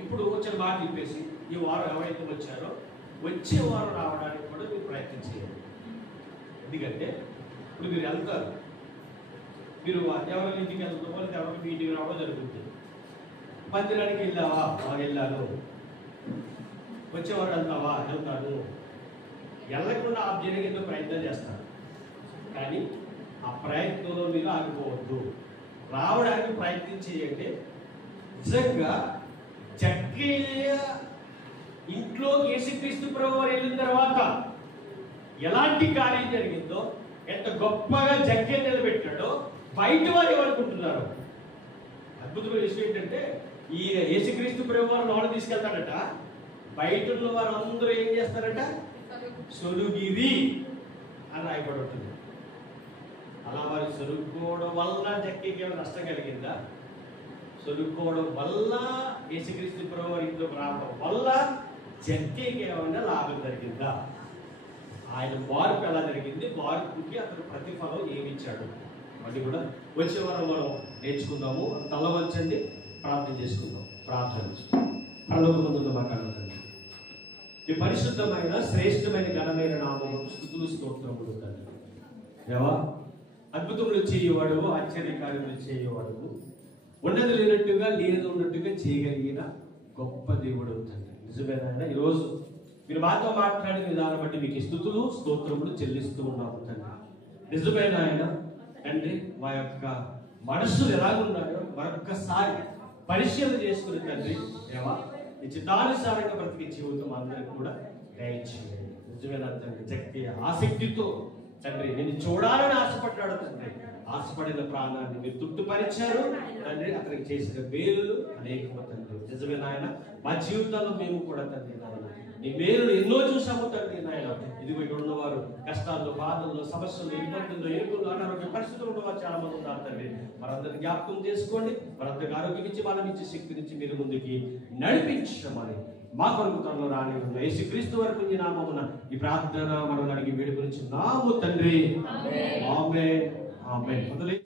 ఇప్పుడు వచ్చిన మాట చెప్పేసి ఈ వారం ఎవరైతే వచ్చారో వచ్చే వారం రావడానికి కూడా మీరు ప్రయత్నం చేయాలి. ఎందుకంటే ఇప్పుడు మీరు వెళ్తారు, మీరు ఎవరి ఇంటికి వెళ్తామో లేదా ఎవరికి మీ ఇంటికి రావడం జరుగుతుంది. మందిరానికి వెళ్ళావా? వెళ్ళాను. వచ్చేవారు వెళ్తాను. వెళ్ళకుండా ఆఫ్ చేయడానికి ప్రయత్నం చేస్తారు. కానీ ఆ ప్రయత్నంలో మీరు ఆగిపోవద్దు, రావడానికి ప్రయత్నం చేయండి. నిజంగా జక్కయ్య ఇంట్లో యేసుక్రీస్తు ప్రభువు వెళ్ళిన తర్వాత ఎలాంటి కార్యం జరిగిందో, ఎంత గొప్పగా జక్కయ్య నిలబెట్టాడో బయట వారు ఏమనుకుంటున్నారు? అద్భుతమైన విషయం ఏంటంటే ఈ యేసుక్రీస్తు ప్రభువు వారు లోన తీసుకెళ్తాడట, బయట ఉన్న వారు అందరూ ఏం చేస్తారట? సొలుగిరి అని రాయబడి ఉంటుంది. అలా వారు సొలుక్కోవడం వల్ల జక్కయ్యకి ఏమైనా నష్టం కలిగిందా? సొలుక్కోవడం వల్ల యేసుక్రీస్తు ప్రభువు వారి ఇంట్లోకి రావడం వల్ల జక్కయ్యకి ఏమైనా లాభం జరిగిందా? ఆయన మార్పు ఎలా జరిగింది? మార్పుకి అతను ప్రతిఫలం ఏమిచ్చాడు? అది కూడా వచ్చే వారం మనం నేర్చుకుందాము. తల వంచండి, ప్రార్థన చేసుకుందాం. ప్రార్థన పరలోకమందున్న మా కన్న తండ్రి, ఈ పరిశుద్ధమైన శ్రేష్టమైన ఘనమైన నామమునకు స్తుతులు స్తోత్రములు తండ్రి. దేవా, అద్భుతములు చేయవాడు, ఆశ్చర్యకార్యములు చేయవాడు, ఉన్నది లేనట్టుగా లేనిది ఉన్నట్టుగా చేయగలిగిన గొప్ప దేవుడు తండ్రి. నిజమేనా? ఈరోజు మీరు మాతో మాట్లాడిన విధానం బట్టి మీకు స్తుతులు స్తోత్రములు చెల్లిస్తూ ఉన్నాము తండ్రి. నిజమైన ఆయన తండ్రి, మా యొక్క మనస్సులు ఎలాగున్నాయో మరొక్కసారి పరిశీలన చేసుకుని తండ్రి దేవా, ఈ చిత్తానుసారంగా బ్రతికే జీవితం అందరికి కూడా దయచేయండి. నిజమైన తండ్రి, జక్కయ్య ఆసక్తితో తండ్రి నేను చూడాలని ఆశపడ్డాడు తండ్రి. ఆశపడిన ప్రాణాన్ని మీరు తృప్తిపరిచారు తండ్రి. అతనికి చేసిన మేలు అనేకము తండ్రి. నిజమే నాయన, మా జీవితాల్లో మేము కూడా తండ్రి నాయన నీ మేలు ఎన్నో చూసాము తండ్రి నాయన. ఇదిగో ఇక్కడ ఉన్నవారు కష్టాల్లో, బాధల్లో, సమస్యలు, ఇబ్బందుల్లో, ఏడుగులు, అనారోగ్య పరిస్థితులు ఉన్నవారు చాలా మంది ఉన్నారు తండ్రి. మనందరిని జ్ఞాపకం చేసుకోండి. మనందరికి ఆరోగ్యం ఇచ్చి, బలం ఇచ్చి, శక్తినిచ్చి మీరు ముందుకి నడిపించమని మా కొరకు త్వరలో రాని ఉన్న యేసుక్రీస్తు వరకు ఈ నామమున ఈ ప్రార్థన మనం అడిగి వేడుకొనిచున్నాము తండ్రి. ఆమేన్. ఆమేన్.